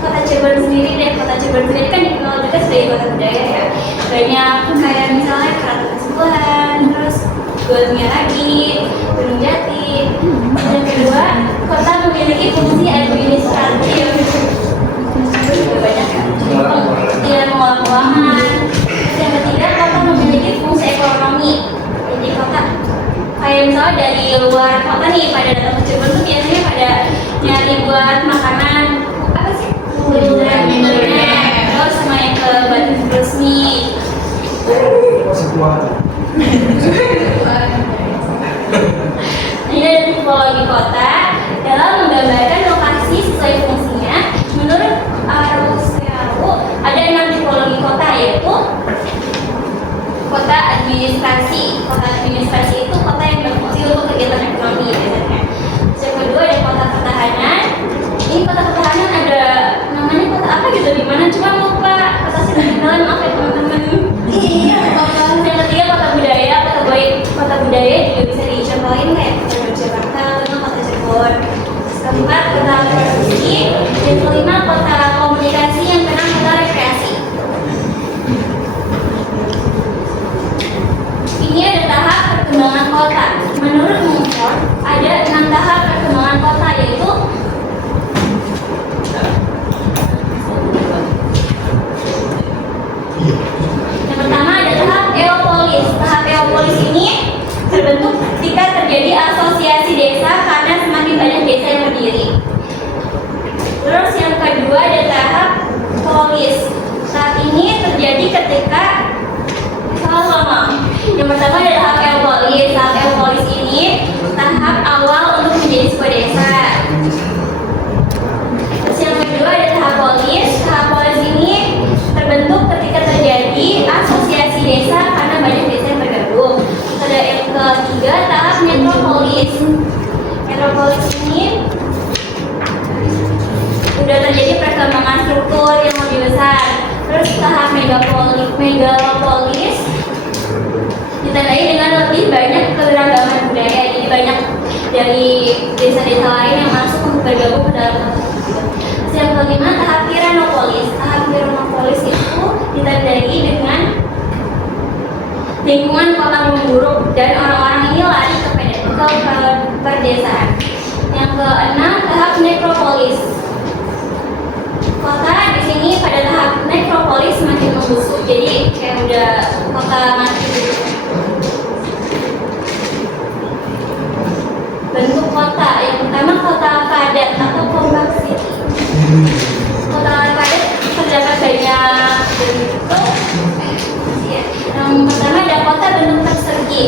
kota Cirebon sendiri kan dikenal juga sebagai kota budaya ya. Banyak kayak misalnya Keraton Kasepuhan, terus Golnya lagi, Gunung Jati. Dan kedua, kota memiliki fungsi administratif. Juga banyak ya. Dia mengolah keuangan. Yang ketiga, kota memiliki fungsi ekonomi. Jadi kota kayak misalnya dari luar kota nih pada datang ke Cirebon tuh biasanya pada nyari buat makanan apa sih? Kuliner, terus sama yang ke Batu Resmi. Ini ada tipologi kota dalam menggambarkan lokasi sesuai fungsinya. Menurut Arusyaru ada 6 tipologi kota, yaitu kota administrasi. Kota administrasi itu kota yang berfungsi untuk kegiatan ekonomi biasanya. Yang kedua ada kota pertahanan. Ini kota pertahanan ada namanya kota apa gitu di mana, cuma lupa. Kota Sinagalan, maaf ya teman-teman. Yang ketiga kota budaya. Kota budaya juga bisa dicontohin kayak kota Jakarta, kota Cirebon. Keempat kota produksi. Dan kelima kota komunikasi, yang keenam kota rekreasi. Ini ada tahap perkembangan kota. Menurut Mumford, ada 6 tahap perkembangan kota, yaitu yang pertama ada tahap eopolis. Tahap eopolis ini terbentuk ketika terjadi asosiasi desa karena semakin banyak desa yang berdiri. Terus yang kedua ada tahap polis. Tahap ini terjadi ketika yang pertama ada tahap eopolis. Tahap eopolis ini tahap awal untuk menjadi sebuah desa. Terus yang kedua ada tahap polis. Tahap polis ini terbentuk ketika terjadi asosiasi desa karena banyak desa yang bergabung. Ada yang ketiga tahap metropolis. Metropolis ini udah terjadi perkembangan struktur yang lebih besar. Terus tahap megalopolis ditandai dengan lebih banyak keragaman budaya. Jadi banyak dari desa-desa lain yang masuk untuk bergabung ke dalam kota tersebut. Yang kelima tahap tiranopolis. Tahap tiranopolis itu ditandai dengan lingkungan kota memburuk dan orang-orang ini lari ke perdesaan. Yang keenam tahap nekropolis. Kota di sini pada tahap nekropolis semakin membusuk, jadi kayak udah kota mati gitu. Bentuk kota yang pertama kota padat atau compact city. Kota padat terdapat banyak bentuk. Yang pertama ada kota bentuk persegi.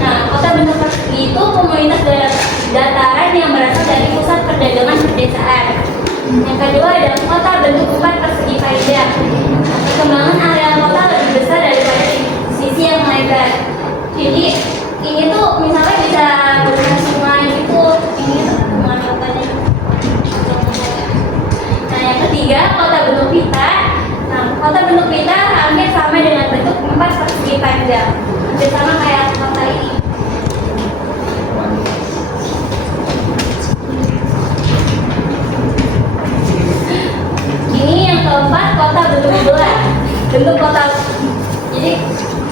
Nah, kota bentuk persegi itu komunitas dataran yang berasal dari pusat perdagangan pedesaan. Yang kedua ada kota bentuk 4 persegi panjang. Perkembangan Jadi ini tuh misalnya bisa bukan semua gitu, ini pertemuan kotanya. Nah yang ketiga kota bentuk pita. Nah kota bentuk pita hampir sama dengan bentuk 4 persegi panjang, hampir sama kayak kota ini. Ini yang keempat kota bentuk bulat. Bentuk kota, jadi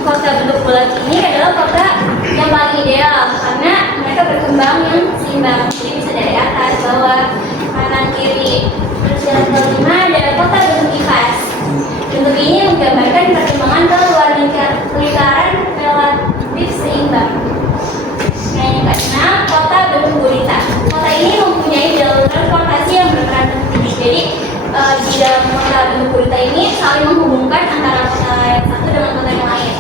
kota bentuk bulat ini adalah kota yang paling ideal karena mereka berkembang yang seimbang, jadi bisa dari atas, bawah, kanan, kiri. Terus yang kelima adalah kota bentuk kipas. Bentuk ini menggambarkan perkembangan ke luar lingkaran relatif seimbang. Nah, yang keenam kota bentuk gurita. Kota ini mempunyai jalur transportasi yang berperan penting. Jadi di dalam kota bentuk gurita ini saling menghubungkan antara kota yang satu dengan kota yang lain.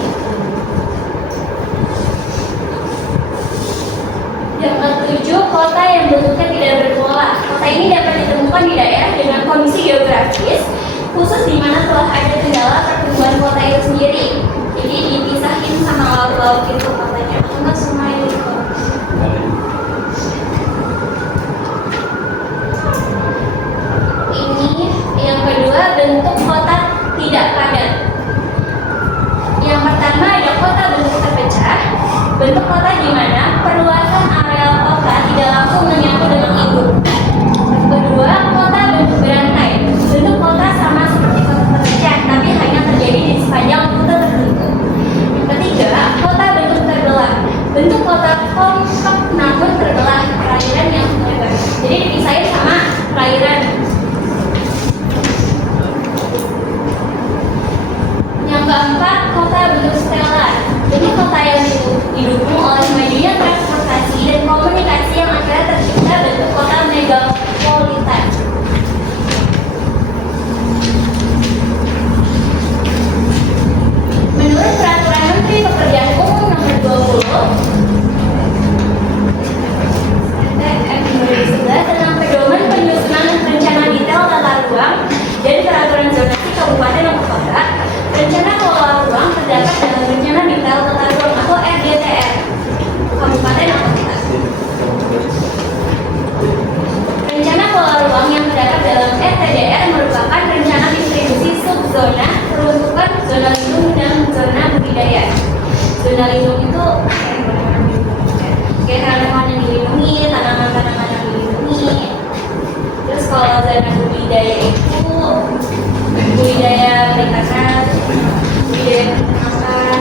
Yang ketujuh, kota yang bentuknya tidak berpola. Kota ini dapat ditemukan di daerah dengan kondisi geografis khusus di mana telah ada kendala pertumbuhan kota itu sendiri. Jadi dipisahin sama laut-laut itu kotanya. Enggak semua itu. Ini yang kedua, bentuk kota tidak padat. Yang pertama ada kota bentuk terpecah. Bentuk kota di mana perluasan areal kota tidak langsung menyatu dengan induk. Kedua, kota bentuk berantai. Bentuk kota sama seperti kota terpecah, tapi hanya terjadi di sepanjang rute tertentu. Yang ketiga, kota bentuk terbelah. Bentuk kota kompak namun terbelah, perairan yang lebar. Jadi dipisahin sama perairan. Yang keempat, kota bentuk stela. Ini kota yang didukung oleh media transportasi dan komunikasi yang akhirnya tercipta bentuk kota megapolitan. Menurut Peraturan Menteri Pekerjaan Umum Nomor 20 tentang pedoman penyusunan rencana detail tata ruang dan peraturan zonasi kabupaten atau kota, rencana kelola ruang terdapat dalam rencana detail tata ruang atau RDTR kabupaten atau kota. Rencana kelola ruang yang terdapat dalam RTDR merupakan rencana distribusi subzona, peruntukan zona lindung dan zona budidaya. Zona lindung itu kayak hewan yang dilindungi, tanaman-tanaman yang dilindungi. Terus kalau zona budidaya itu budidaya perikanan, budidaya peternakan.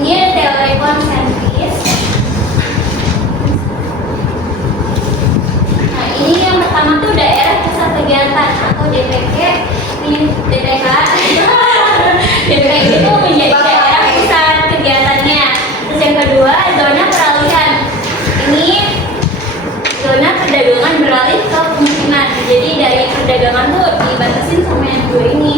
Ini ada teori konsentris. Nah, ini yang pertama tuh daerah pusat kegiatan atau DPK. Ini DPK. DPK itu menjadi daerah pusat kegiatannya. Terus yang kedua, zona peralihan. Ini zona perdagangan beralih ke pemukiman. Jadi dari perdagangan tuh dibatasin sama yang dua ini,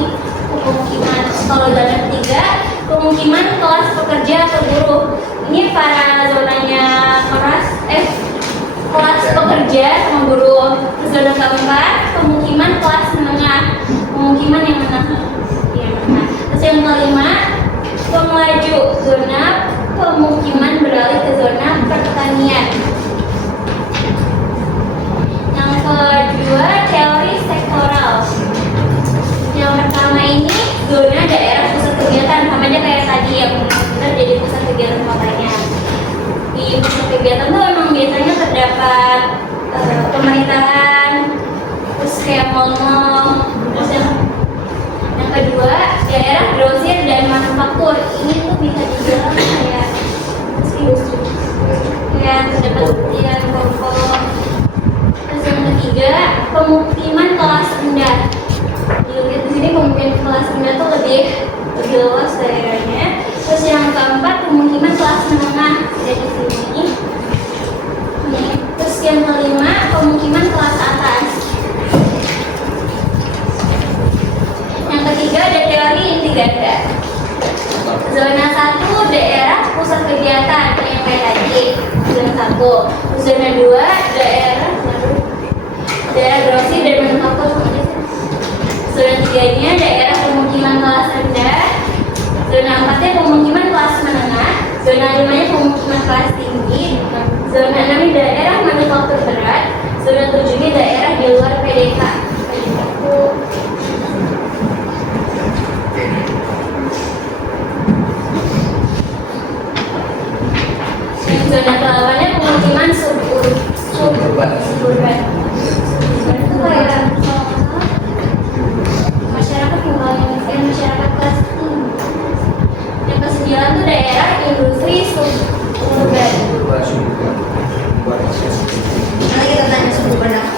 pemukiman. Kalau zona ketiga, pemukiman kelas pekerja atau buruh. Ini para zonanya kelas pekerja sama buruh. Terus zona keempat, pemukiman kelas menengah, pemukiman yang menengah. Terus yang kelima, pemelaju, zona pemukiman beralih ke zona pertanian. Yang kedua, teori sektoral. Yang pertama ini zona daerah pusat kegiatan, sama aja kayak tadi yang benar jadi pusat kegiatan kotanya. Di pusat kegiatan tuh emang biasanya terdapat pemerintahan, terus kayak mall-mall. Terus yang kedua, daerah grosir dan manufaktur. Ini tuh bisa dibilang kayak industri, kayak terdapat yang pokok. Terus yang ketiga, pemukiman kelas rendah. Dilihat di sini pemukiman kelas rendah tuh lebih luas daerahnya. Terus yang keempat, pemukiman kelas menengah ada di sini. Nih. Terus yang kelima, pemukiman kelas atas. Yang ketiga ada teori inti ganda. Zona 1 1. Zona 2 daerah grosir dan manufaktur. Zona 3-nya daerah pemukiman kelas rendah. Zona 4-nya pemukiman kelas menengah. Zona 5-nya pemukiman kelas tinggi. Zona 6-nya daerah manufaktur berat. Zona 7-nya daerah di luar PDK. Zona 8-nya pemukiman suburban. Itu kayak masyarakat masyarakat kelas tinggi. Yang ke-9 tuh daerah industri suburban. Nanti kita tanya suburban apa.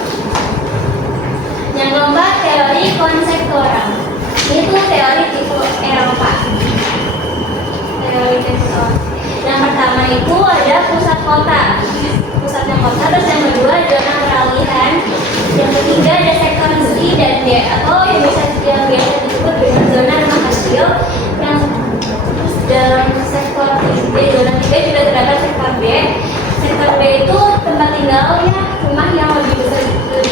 Yang keempat, teori konseptual. Ini tuh teori tipe Eropa. Teori konseptual. Yang pertama itu ada pusatnya kota, terus yang kedua zona peralihan, yang ketiga ada sektor C dan D atau yang biasa disebut dengan zona rumah kecil. Yang terus dalam sektor D, zona 3 juga terdapat sektor B. Sektor B itu tempat tinggalnya rumah yang lebih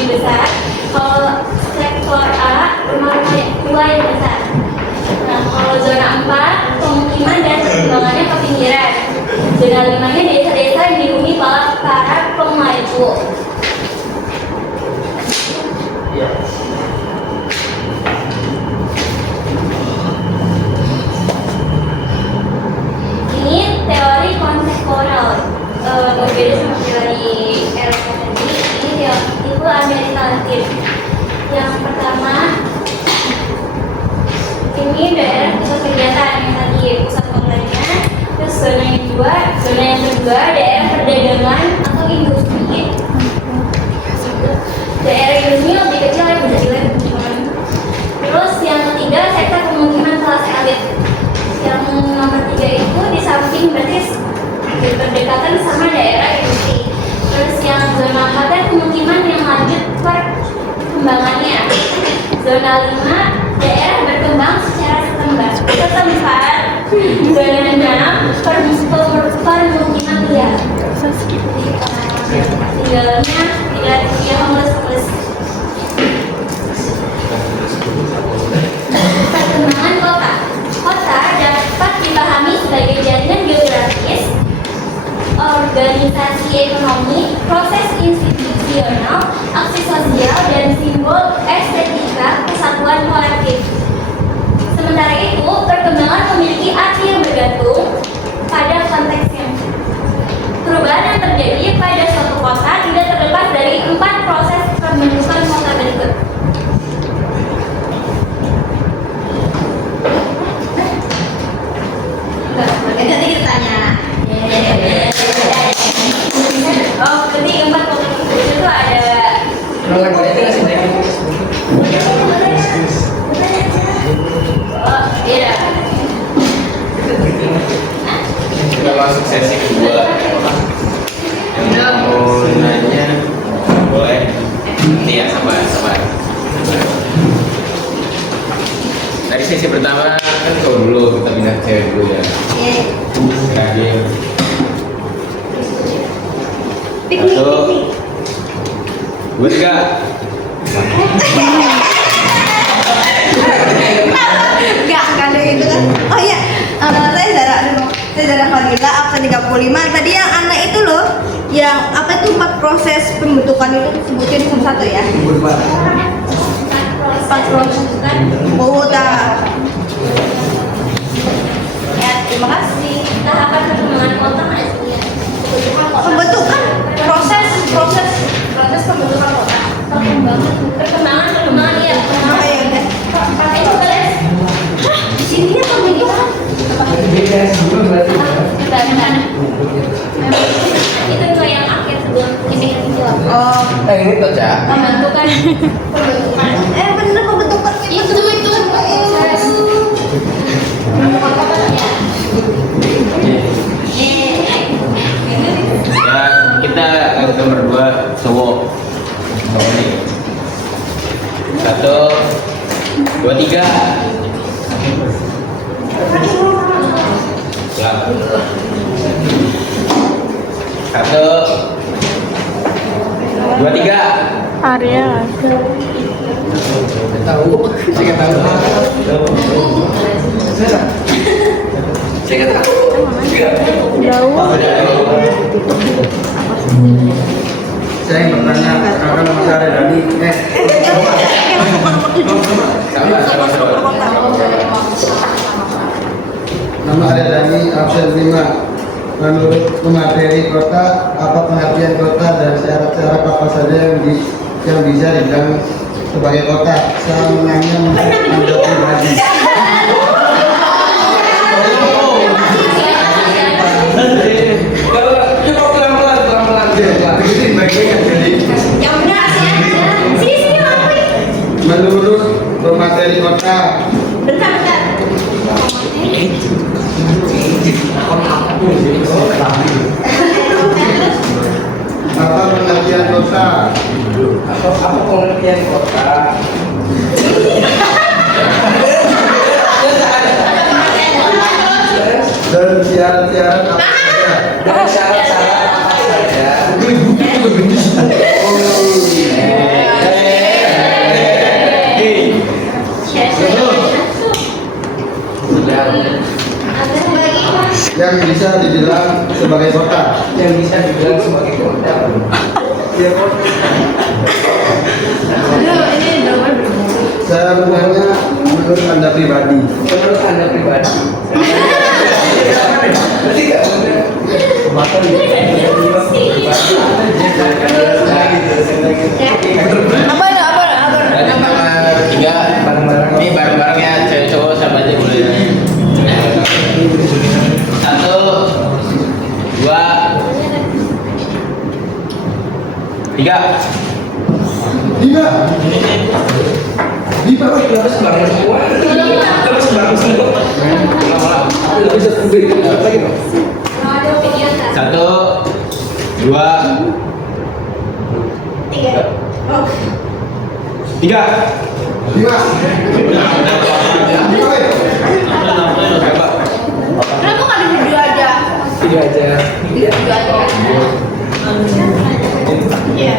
besar. Kalau sektor A rumah-rumah tua yang besar. Nah, kalau zona 4 pemukiman dan perkembangannya ke pinggiran. Zona 5-nya desa-desa yang dihuni para pemaju. Ini teori konseptual, berbeda sama teori Eropa tadi. Ini itu Amerika Latin. Yang pertama, ini daerah pusat kegiatan yang tadi pusat kotanya. Terus zona yang kedua daerah perdagangan atau industri. Daerah industri lebih kecil ya, bisa dilihat teman-teman. Terus yang ketiga sektor pemukiman kelas elit. Yang nomor 3 itu di samping berarti berdekatan sama daerah industri. Terus yang zona 4 pemukiman yang lanjut perkembangannya. Zona 5 daerah berkembang secara setempat. Zona 6 permukiman liar. Tinggalnya homeless. Perkembangan kota. Kota dapat dipahami sebagai jaringan geografis, organisasi ekonomi, proses institusional, aksi sosial, dan simbol estetika kesatuan kolektif. Sementara itu, perkembangan memiliki arti yang bergantung pada konteksnya. Perubahan yang terjadi pada suatu kota tidak terlepas dari 4 proses pembentukan kota berikut. Nanti kita tanya. Oh, berarti 4 kota berikut itu ada. Oh, iya. Kita masuk sesi kedua. Yang mau nanya boleh. Nanti ya, sabar. Tadi sesi pertama kan cowok dulu, kita pindah ke cewek dulu ya. Terakhir. 1, 2, 3. Enggak ada itu kan. Oh iya, saya Zara Fadila, absen 35. Tadi yang anak itu loh, yang apa itu 4 proses pembentukan itu sebutin satu ya. 4 proses kan. Oh, Ya, terima kasih. Tahapan perkembangan kota aslinya. pembentukan proses pembentukan kota. Perkembangan iya. Oh iya udah. Itu boleh. Di sini ya pembentukan. Bentar. Itu juga yang akhir sebelum ini jawab. Oh, Ini tuh Cak. Pembentukan. bener pembentukan Itu. Ya, kita nomor 2 cowok. Nih. 1, 2, 3. Pelan. Satu, dua, tiga. Arya. Tahu, saya nggak tahu. Saya nggak tahu. Saya yang bertanya, karena nama saya Dani. Sama. Nama saya Dani, absen 5. Menurut materi kota, apa pengertian kota dan syarat-syarat apa saja yang bisa dibilang sebagai kota? Saya menanya menurut pribadi. Coba pelan-pelan. Begini bagian jadi. Yang benar sih. Sini ngapain? Menurut materi kota, Bentar. apa pengertian kota? Apa pengertian kota? Dan syarat-syarat apa saja? Dan syarat-syarat apa saja? Yang bisa dibilang sebagai kota. Yang bisa dibilang sebagai kota. Ya, Saya bertanya menurut Anda pribadi. menurut Anda pribadi. Berarti nggak benar. Berarti nomor 3. Ini bareng-barengnya cewek cowok sama aja boleh. 1, 2, 3. Lima, harus bareng semua. Harus bareng semua. Lebih sedikit lagi dong. 1, 2, 3. Kenapa nggak di video aja? Tiga aja. Iya.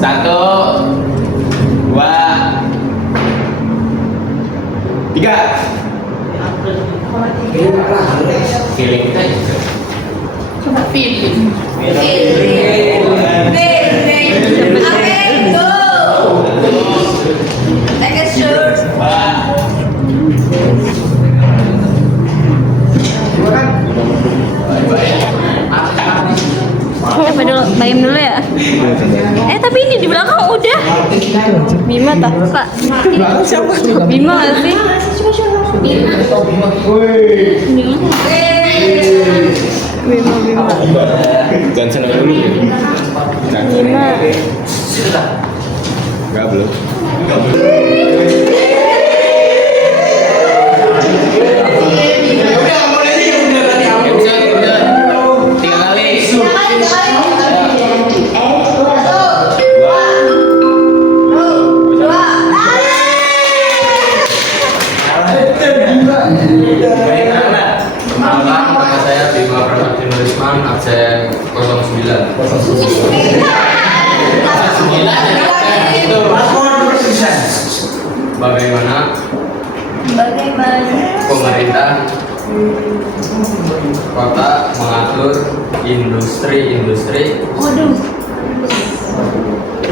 1, 2, 3. Feeling kita juga. Coba pilih. Coba dulu, bayam dulu ya. Tapi ini di belakang udah. Bima tak, Pak? Bima nggak sih? Bima. Jangan senang dulu. Bima. Enggak belum. Perkenalkan, nama saya Bima Pranaktio Nurisman, absen 09. Bagaimana pemerintah kota mengatur industri-industri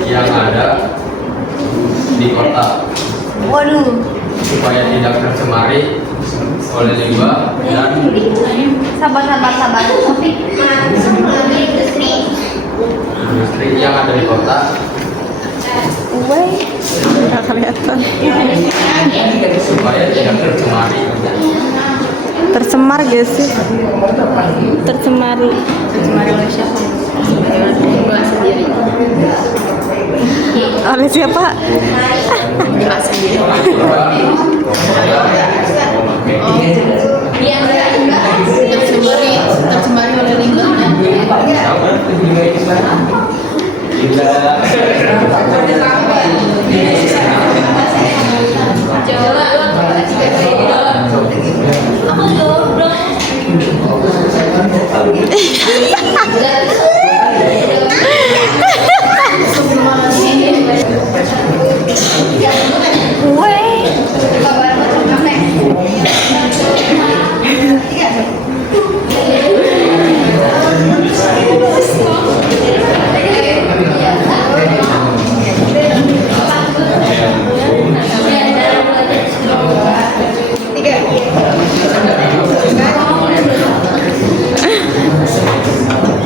yang ada di kota supaya tidak tercemari oleh limbah dan Sabar. industri yang ada di kota Nggak kelihatan. supaya tidak tercemari. Tercemar gak sih? Tercemari oleh siapa? Sendiri. Oleh siapa? Sendiri. Tercemari oleh limbahnya. Coba. Aku goblok.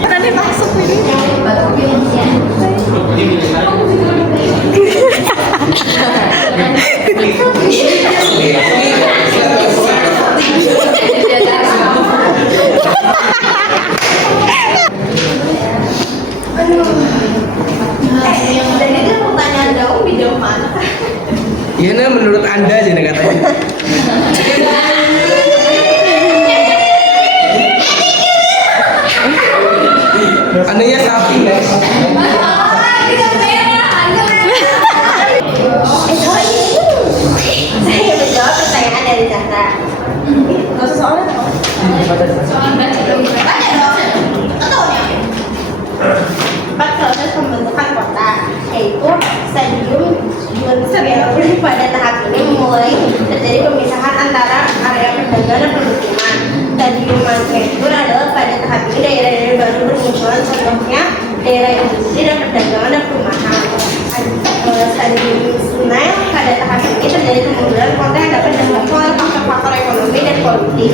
Tadi masuk ini. Dan itu pertanyaan jauh bidang mana? Iya nah, menurut anda aja nih katanya. Andanya sapi guys. Saya menjawab pertanyaan dari Zahra. Nggak usah soalnya tau. Baca dong. Ketaunya. 4 proses pembentukan kota, yaitu stadium Julius pada tahap ini mulai terjadi pemisahan antara area perdagangan dan permukiman. Stadium manufaktur adalah pada tahap ini daerah-daerah baru bermunculan, contohnya daerah industri dan perdagangan dan perumahan. Stadium Sunai pada tahap ini terjadi kemunduran kota yang dapat didapatkan oleh faktor-faktor ekonomi dan politik.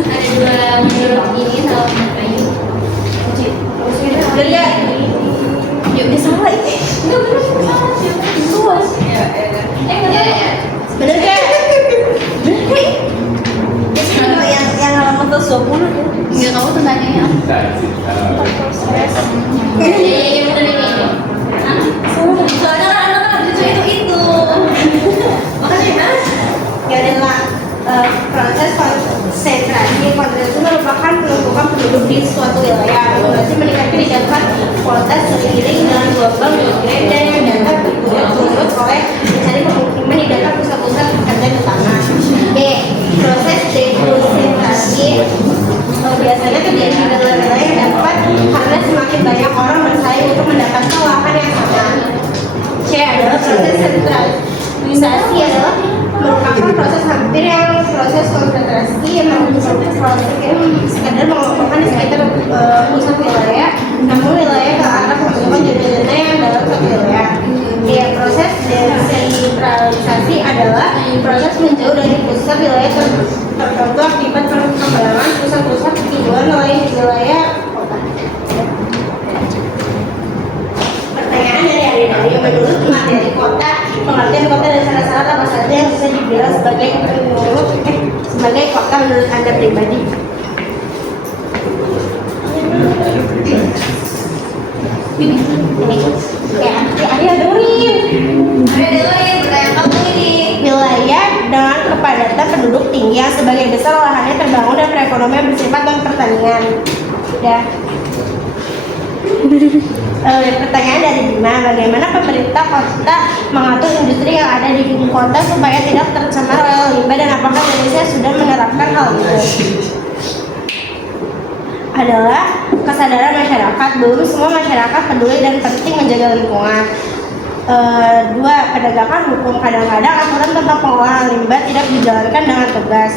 Ada dua menurut ini sama menurut Lihat, yuk disalah ini. Enggak bener salah sih. Luas. Bener gak? Kalau yang halaman 20 Enggak, kamu tuh nanyanya apa? Iya bener ini. soalnya anak-anak itu makanya mas ya adalah proses konsentrasi itu merupakan penumpukan penduduk di suatu wilayah. Populasi meningkatnya didapat kualitas seiring dengan gelombang migrasi yang dapat dibuat oleh mencari pemukiman di dalam pusat-pusat pekerjaan utama. B. Proses dekonsentrasi biasanya terjadi di wilayah yang dapat karena semakin banyak orang bersaing untuk mendapatkan lahan yang sama. C adalah proses sentralisasi adalah merupakan proses hampir yang proses konsentrasi yang proses ini sekadar mengelompokkan di sekitar pusat wilayah, namun wilayah ke arah pembentukan zona yang dalam satu wilayah. Ya, proses desentralisasi adalah proses menjauh dari pusat wilayah tertentu akibat perkembangan pusat-pusat di luar wilayah kota. Pertanyaan dari Ari, menurut materi kota, pengertian kota dan syarat-syarat apa saja yang bisa dibilang sebagai kota menurut Anda pribadi? Ini Ari dengerin. Pertanyaan kamu ini. Wilayah dengan kepadatan penduduk tinggi yang sebagian besar lahannya terbangun dan perekonomian bersifat non pertanian. Udah. Pertanyaan dari Bima, bagaimana pemerintah kota mengatur industri yang ada di ibu kota supaya tidak tercemar oleh limbah dan apakah Indonesia sudah menerapkan hal itu? Adalah kesadaran masyarakat. Belum semua masyarakat peduli dan penting menjaga lingkungan. 2. Penegakan hukum. Kadang-kadang aturan tentang pengolahan limbah tidak dijalankan dengan tegas.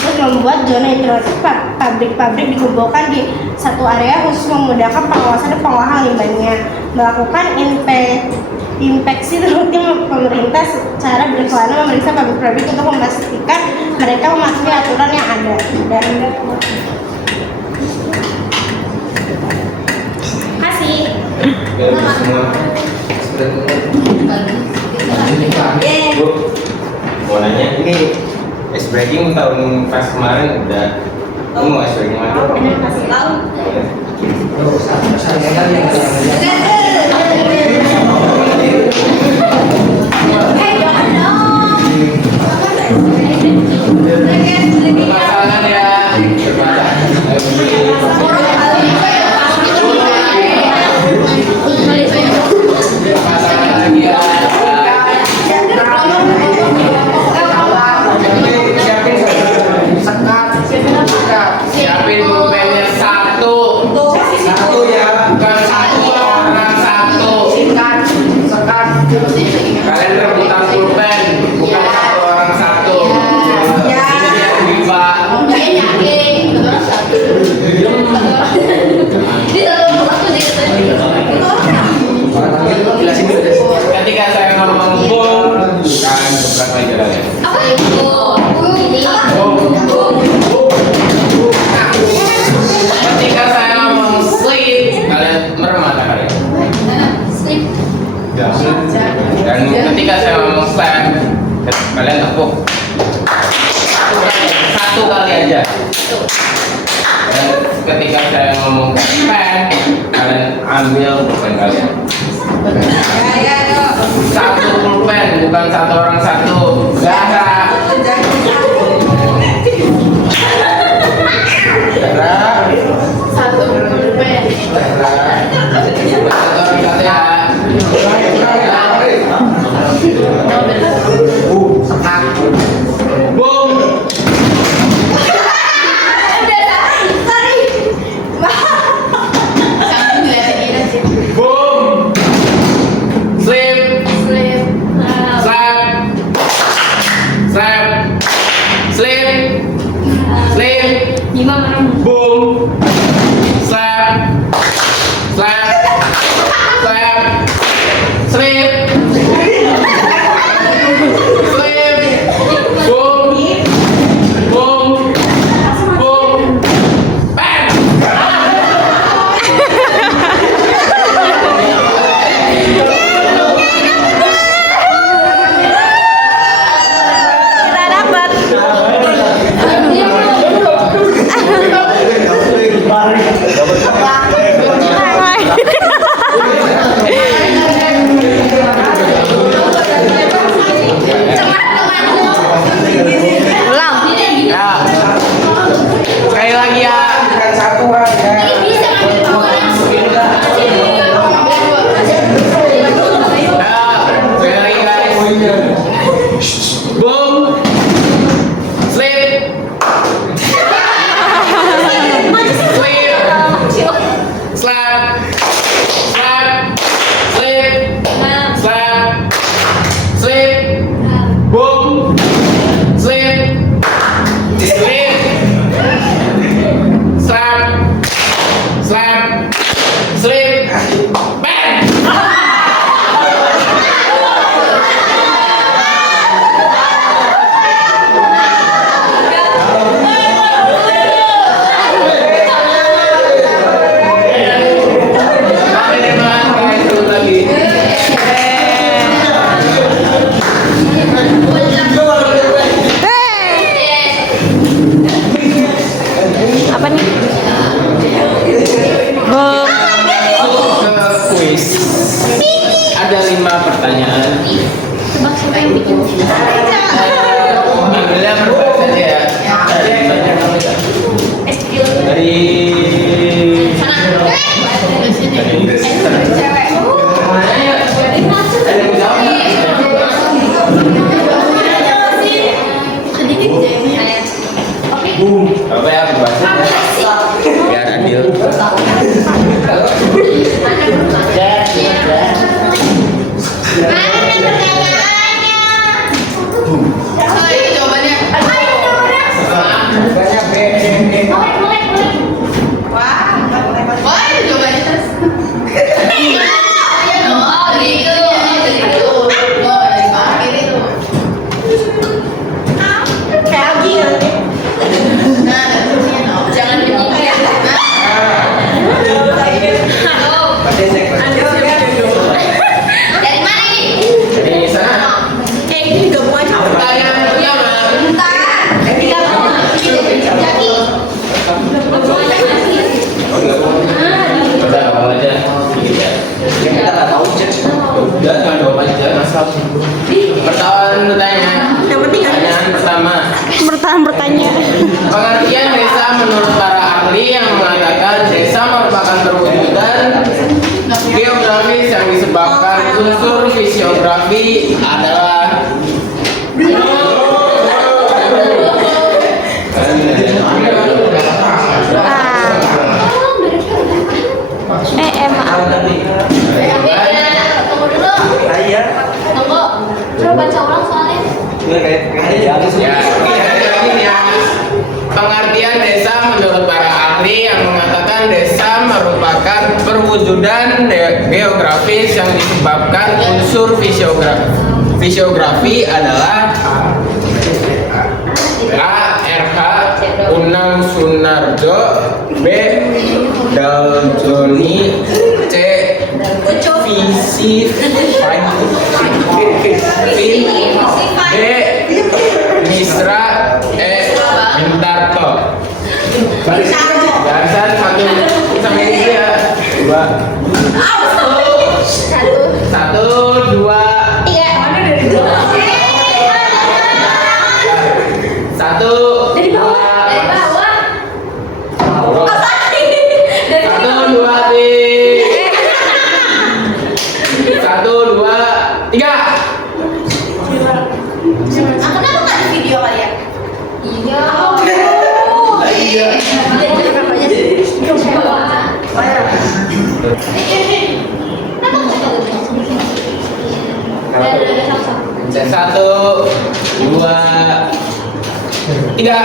Terus membuat zona integrasi pabrik-pabrik dikumpulkan di satu area khusus memudahkan pengawasan dan pengolahan limbahnya. Melakukan inspeksi rutin pemerintah secara berkelana memeriksa pabrik-pabrik untuk memastikan mereka mematuhi aturan yang ada. Dan kasih. Bu, mau nanya ini ice breaking tahun pas kemarin udah mau ice breaking mana? kasih tahu. Pasangan ya. ketika saya ngomong pen, kalian tepuk satu kali aja. Dan ketika saya ngomong pen, kalian ambil pulpen kalian. Satu pulpen, bukan satu orang satu. Zahra. Satu pulpen. Boom. Boom. Slip. Slap. Slap. Slip. Slip. Boom. Slap. Slap. Slap. Slip. Slip. Boom. Boom. Boom. Bang. Kita dapat. Ulang. Ya. Sekali lagi ya. Bukan satu aja. Sekali lagi guys. Boom. Slip. Slip. Slap. Slap. Slip. Slap. Slip. Boom. Slip. Slip. Slap. Slap. Slip. Bang. Apa nih? Kuis. Ada 5 pertanyaan. Tebak siapa yang bikin? Ambilnya berbahasa saja ya. Dari apa ya berbahasa biar adil. Dari sana. Udah ngomong aja. Kita nggak tahu cek. Udah jangan jawab aja. Pertanyaan pertama. Bertanya. Pengertian desa menurut para ahli yang mengatakan desa merupakan perwujudan geografis yang disebabkan unsur fisiografi adalah pengertian desa menurut para ahli yang mengatakan desa merupakan perwujudan geografis yang disebabkan unsur fisiografi adalah A. R.H. Unang Sunarjo, B. Daljoni, C. Visi D. Misra Mintarto. Barisan satu sampai ini ya. Dua. Satu, dua, satu, Dari bawah. Dari bawah. satu, dua, satu, dua, tiga. Kenapa nggak di video kalian? Iya. Iya. Satu, dua, tiga.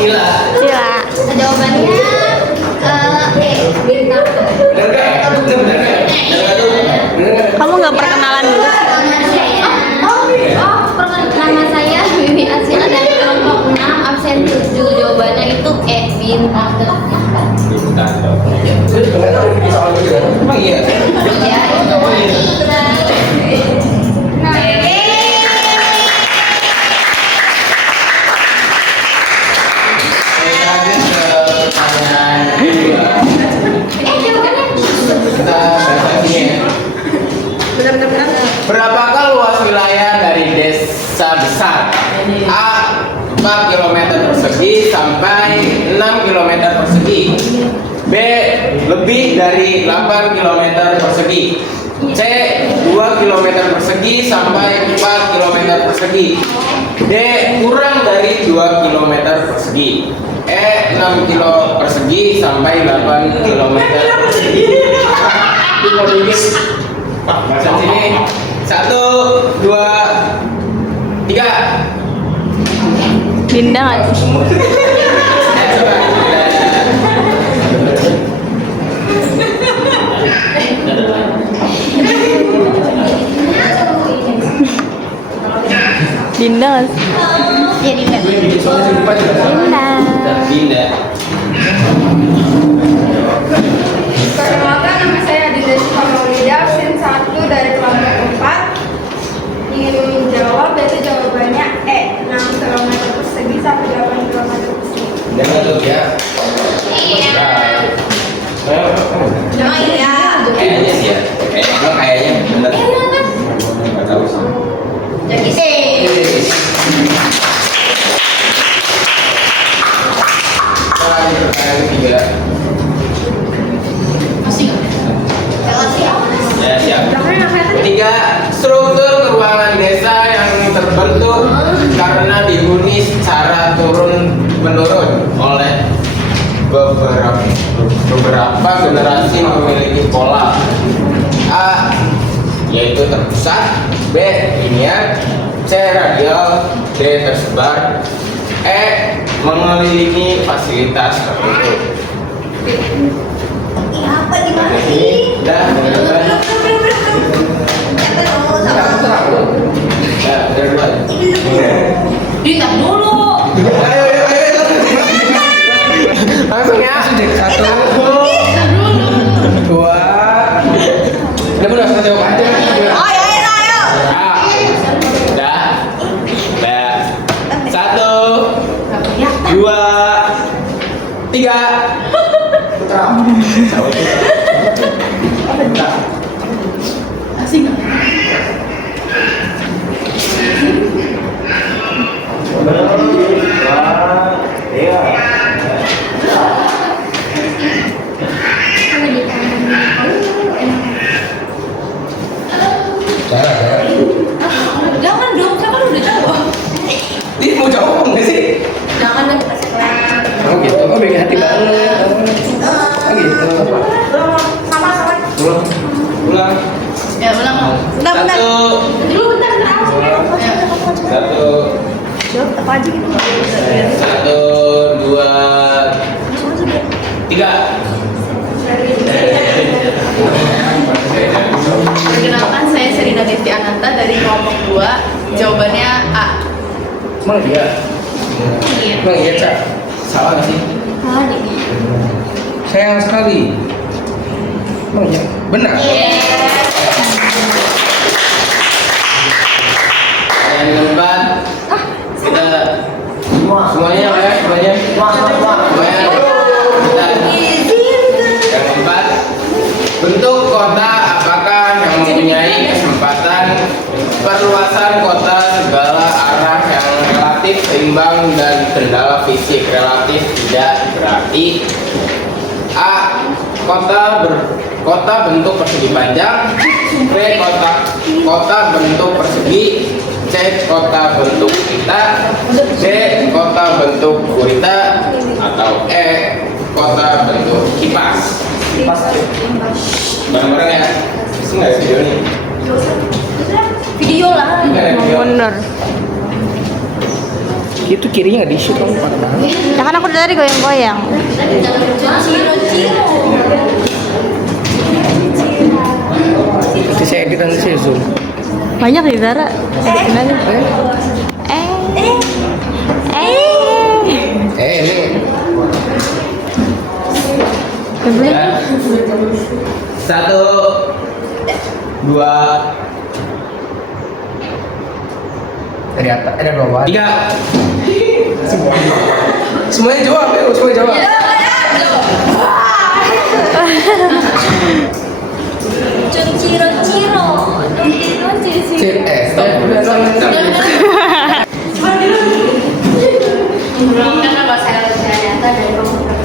Cila. Jawabannya bintang. Kamu nggak perkenalan dulu? Nama saya Bibi Asila dari kelompok 6 absen 7. Jawabannya itu bintang. Oh iya. Berapakah luas wilayah dari desa besar? A. 4 km persegi sampai 6 km persegi. B. Lebih dari 8 km persegi. C. 2 km persegi sampai 4 km persegi. D. Kurang dari 2 km persegi. E. 6 km persegi sampai 8 km persegi. Masuk sini. 1, 2, 3. Linda nggak sih? Linda nggak sih? Ya Dinda. Dinda. Perkenalkan, nama saya Dinda Maulida, absen 1 dari kelompok 4. Ingin menjawab, yaitu jawabannya E, 6 km persegi sampai 8 km persegi. Jangan tuh ya. Oh iya. Kayaknya sih ya. Kayaknya bener. Nggak tahu sih. Jadi Pertanyaan ketiga. Ya, siap. Ketiga, struktur keuangan desa yang terbentuk karena dihuni secara turun-menurun oleh beberapa generasi memiliki pola. A. Yaitu terpusat. B. Linear. C. Radial. D. Tersebar. E. Mengelilingi fasilitas tertentu. apa gimana sih? Udah, Ditap dulu. langsung ya. Satu, dua. Udah benar satu jawab. Ayo, ayo. Udah. Udah. 1, 2, 3. Asing nggak? Jangan dong, saya kan udah jawab. Ini mau jawab nggak sih? Jangan deh. Oh gitu, oh baik hati banget. Oh gitu. apa aja gitu. 1, 2, 3. Perkenalkan, saya Serina Desti Ananta dari kelompok 2. Jawabannya A. Emang iya? Emang iya, Cak? Salah nggak sih? Salah deh. Sayang sekali. Emang iya? Benar? Yang keempat, kita semuanya ya, semuanya. Kita yang keempat, bentuk kota apakah yang mempunyai kesempatan perluasan kota segala arah yang relatif seimbang dan kendala fisik relatif tidak berarti A. Kota bentuk persegi panjang, B. Kota bentuk persegi, C. Kota bentuk pita, D. Kota bentuk gurita, atau E. Kota bentuk kipas. Bareng-bareng ya. Bisa nggak video ini? Video lah. Bener. Itu kirinya nggak di-shoot kamu parah banget. Ya kan aku dari goyang-goyang. Nanti saya edit, nanti saya zoom. Banyak ya Zara. Editin aja. Ini. Ya. 1, 2, Dari atas, dari bawah. 3. Semuanya jawab, ayo semuanya jawab. Ciro-ciro. Karena kalau saya data dari kelompok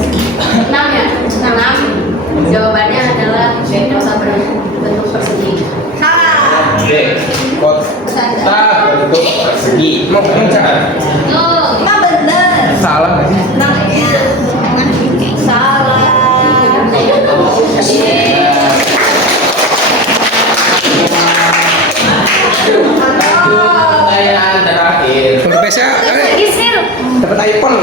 6 ya, 6. Jawabannya adalah B. Kota berbentuk persegi. Salah. D. Kota bentuk persegi. Mau kencang? Emang bener. Salah nggak sih? Salah. Pertanyaan terakhir. Untuk PSA, dapat iPhone.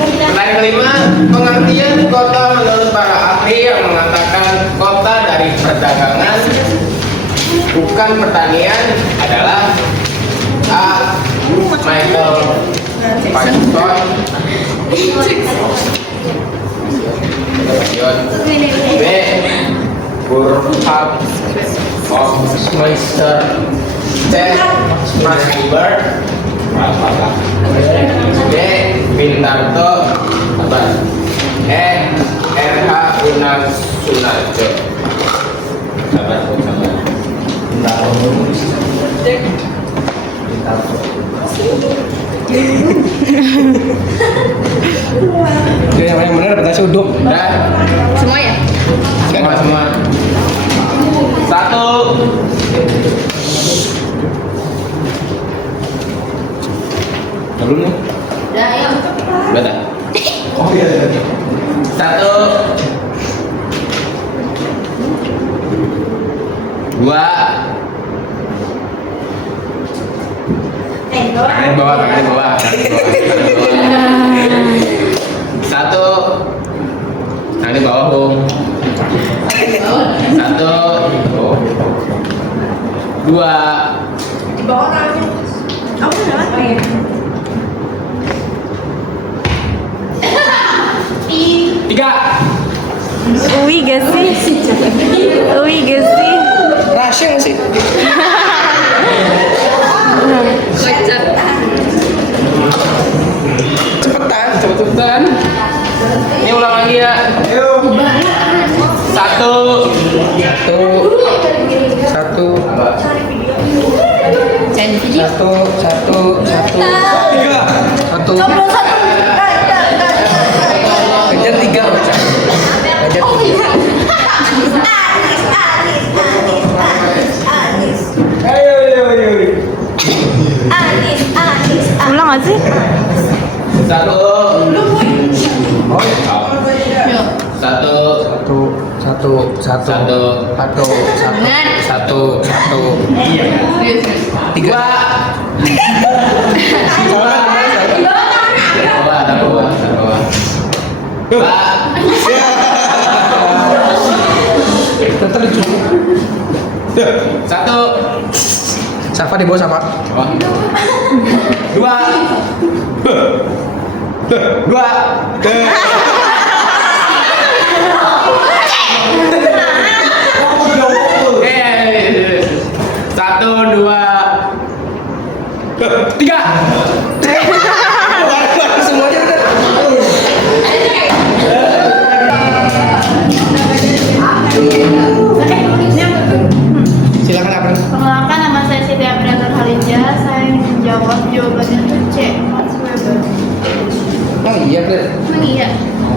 Pertanyaan kelima, pengertian kota menurut para ahli yang mengatakan kota dari perdagangan bukan pertanian adalah A. Michael Patton, B. Burkhard Hofmeister, C. Max Weber, D. Bintarto, E. RH Unan Sunarjo. Sabar. Jadi yang benar dapat nasi uduk. Dan Semua ya? semua. 1. Belum nih. Udah, ayo. Betul. Oh iya. 1, 2. Tangan di bawah. 1. Tangan di bawah, Bung. 1, 2. Di bawah tangannya. Aku udah lagi. 3. Uwi gak sih? Rahasia nggak sih? Kocak. Cepetan. Ini ulang lagi ya. 1. Kejar 3 baca. Kejar 3. Ulang gak sih? 1. 3. Tetap dicuci. Satu. Safa di bawah Safa. Dua. Dua. Satu, dua, tiga. Semuanya udah. Silakan apa? Perkenalkan, nama saya Siti Apriantur Halinja. Saya ingin menjawab jawabannya itu C. Max Weber. Oh iya, Kak. Emang iya?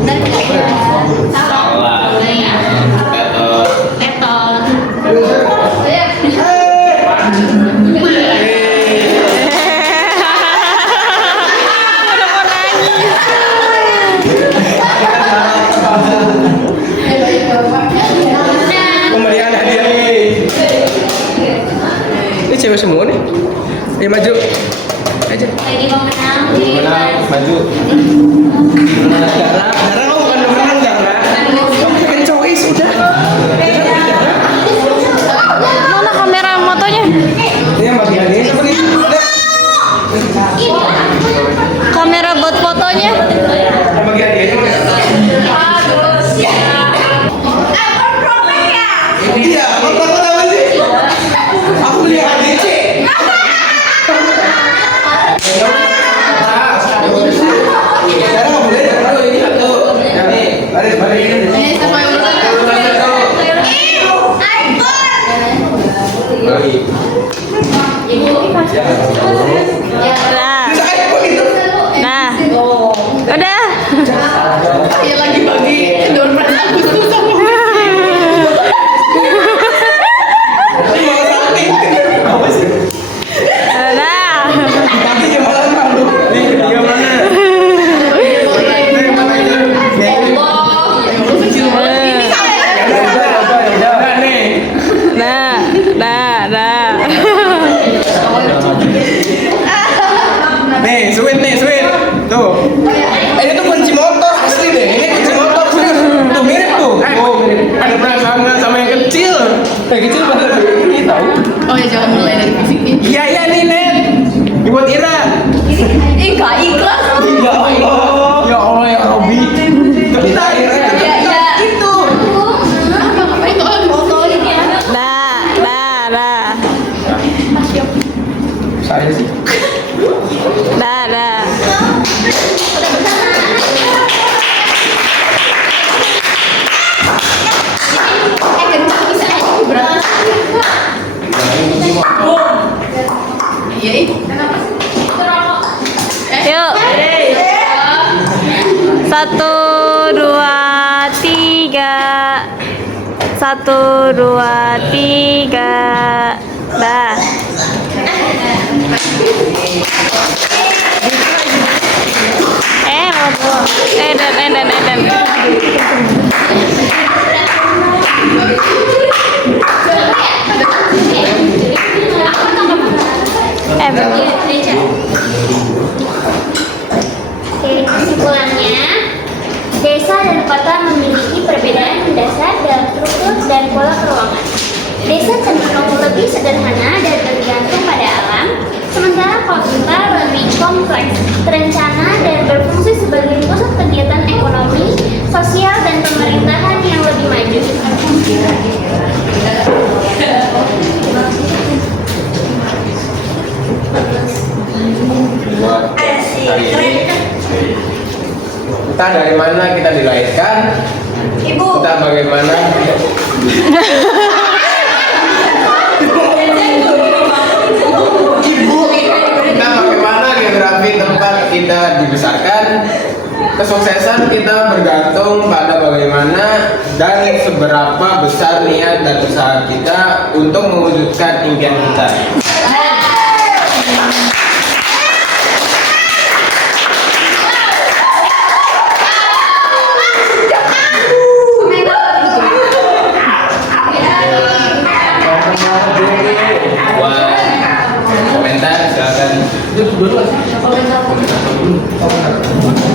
Dan iya. salah. Etol. Pemberian hadiah. Ini cewek semua nih. Ayo maju. Aja. Lagi pemenang Menang, maju. Dara kamu bukan pemenang Dara. Kan cowok sudah. Mana kamera motonya? Ini yang bagiannya seperti itu. Kamera buat fotonya. Yang bagian dia itu. Iya, apa apa sih? Aku lihat DC. Dara nggak boleh. Ini satu. Balik. Ini sama yang Nah, udah. Iya lagi bagi daun Agustus sama. Nih, sweet. Tuh. Ini tuh kunci motor asli deh. Ini kunci motor serius. Tuh mirip tuh. Oh, mirip. Ada perasaan sama yang kecil. Yang kecil pada ini tahu. Oh ya, jangan mulai dari fisiknya. Iya nih, Net. Dibuat Ira. Gak ikhlas. Ya Allah ya Robi. Kita Ira. Itu. Saya sih. Yuk. 1, 2, 3. 1, 2, 3. Dah. Eden. Jadi kesimpulannya, desa dan kota memiliki perbedaan mendasar dalam struktur dan pola peruangan. Desa cenderung lebih sederhana dan bergantung pada alam, sementara kota lebih kompleks, terencana dan berfungsi sebagai pusat kegiatan ekonomi, sosial dan pemerintahan yang lebih maju. Buat hari ini. Kita dari mana kita dilahirkan? Ibu. Kita bagaimana? Kita bagaimana geografi tempat kita dibesarkan? Kesuksesan kita bergantung pada bagaimana dan seberapa besar niat dan usaha kita untuk mewujudkan impian kita. Buat komentar silakan.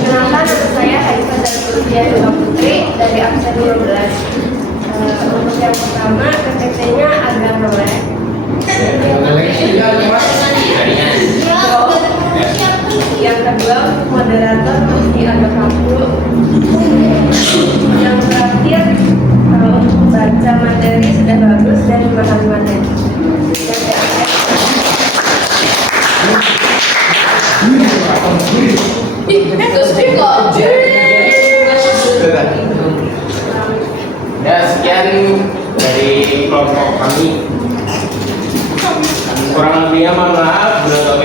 Kenapa nama saya Haifah Lutfia Juga Putri dari absen 12. Untuk yang pertama, PPT-nya agak melek. Yang kedua, moderator masih agak kaku. Yang terakhir, untuk baca materi sudah bagus dan memahami materi. Ya, sekian dari kelompok kami. Kurang lebihnya mohon maaf, bila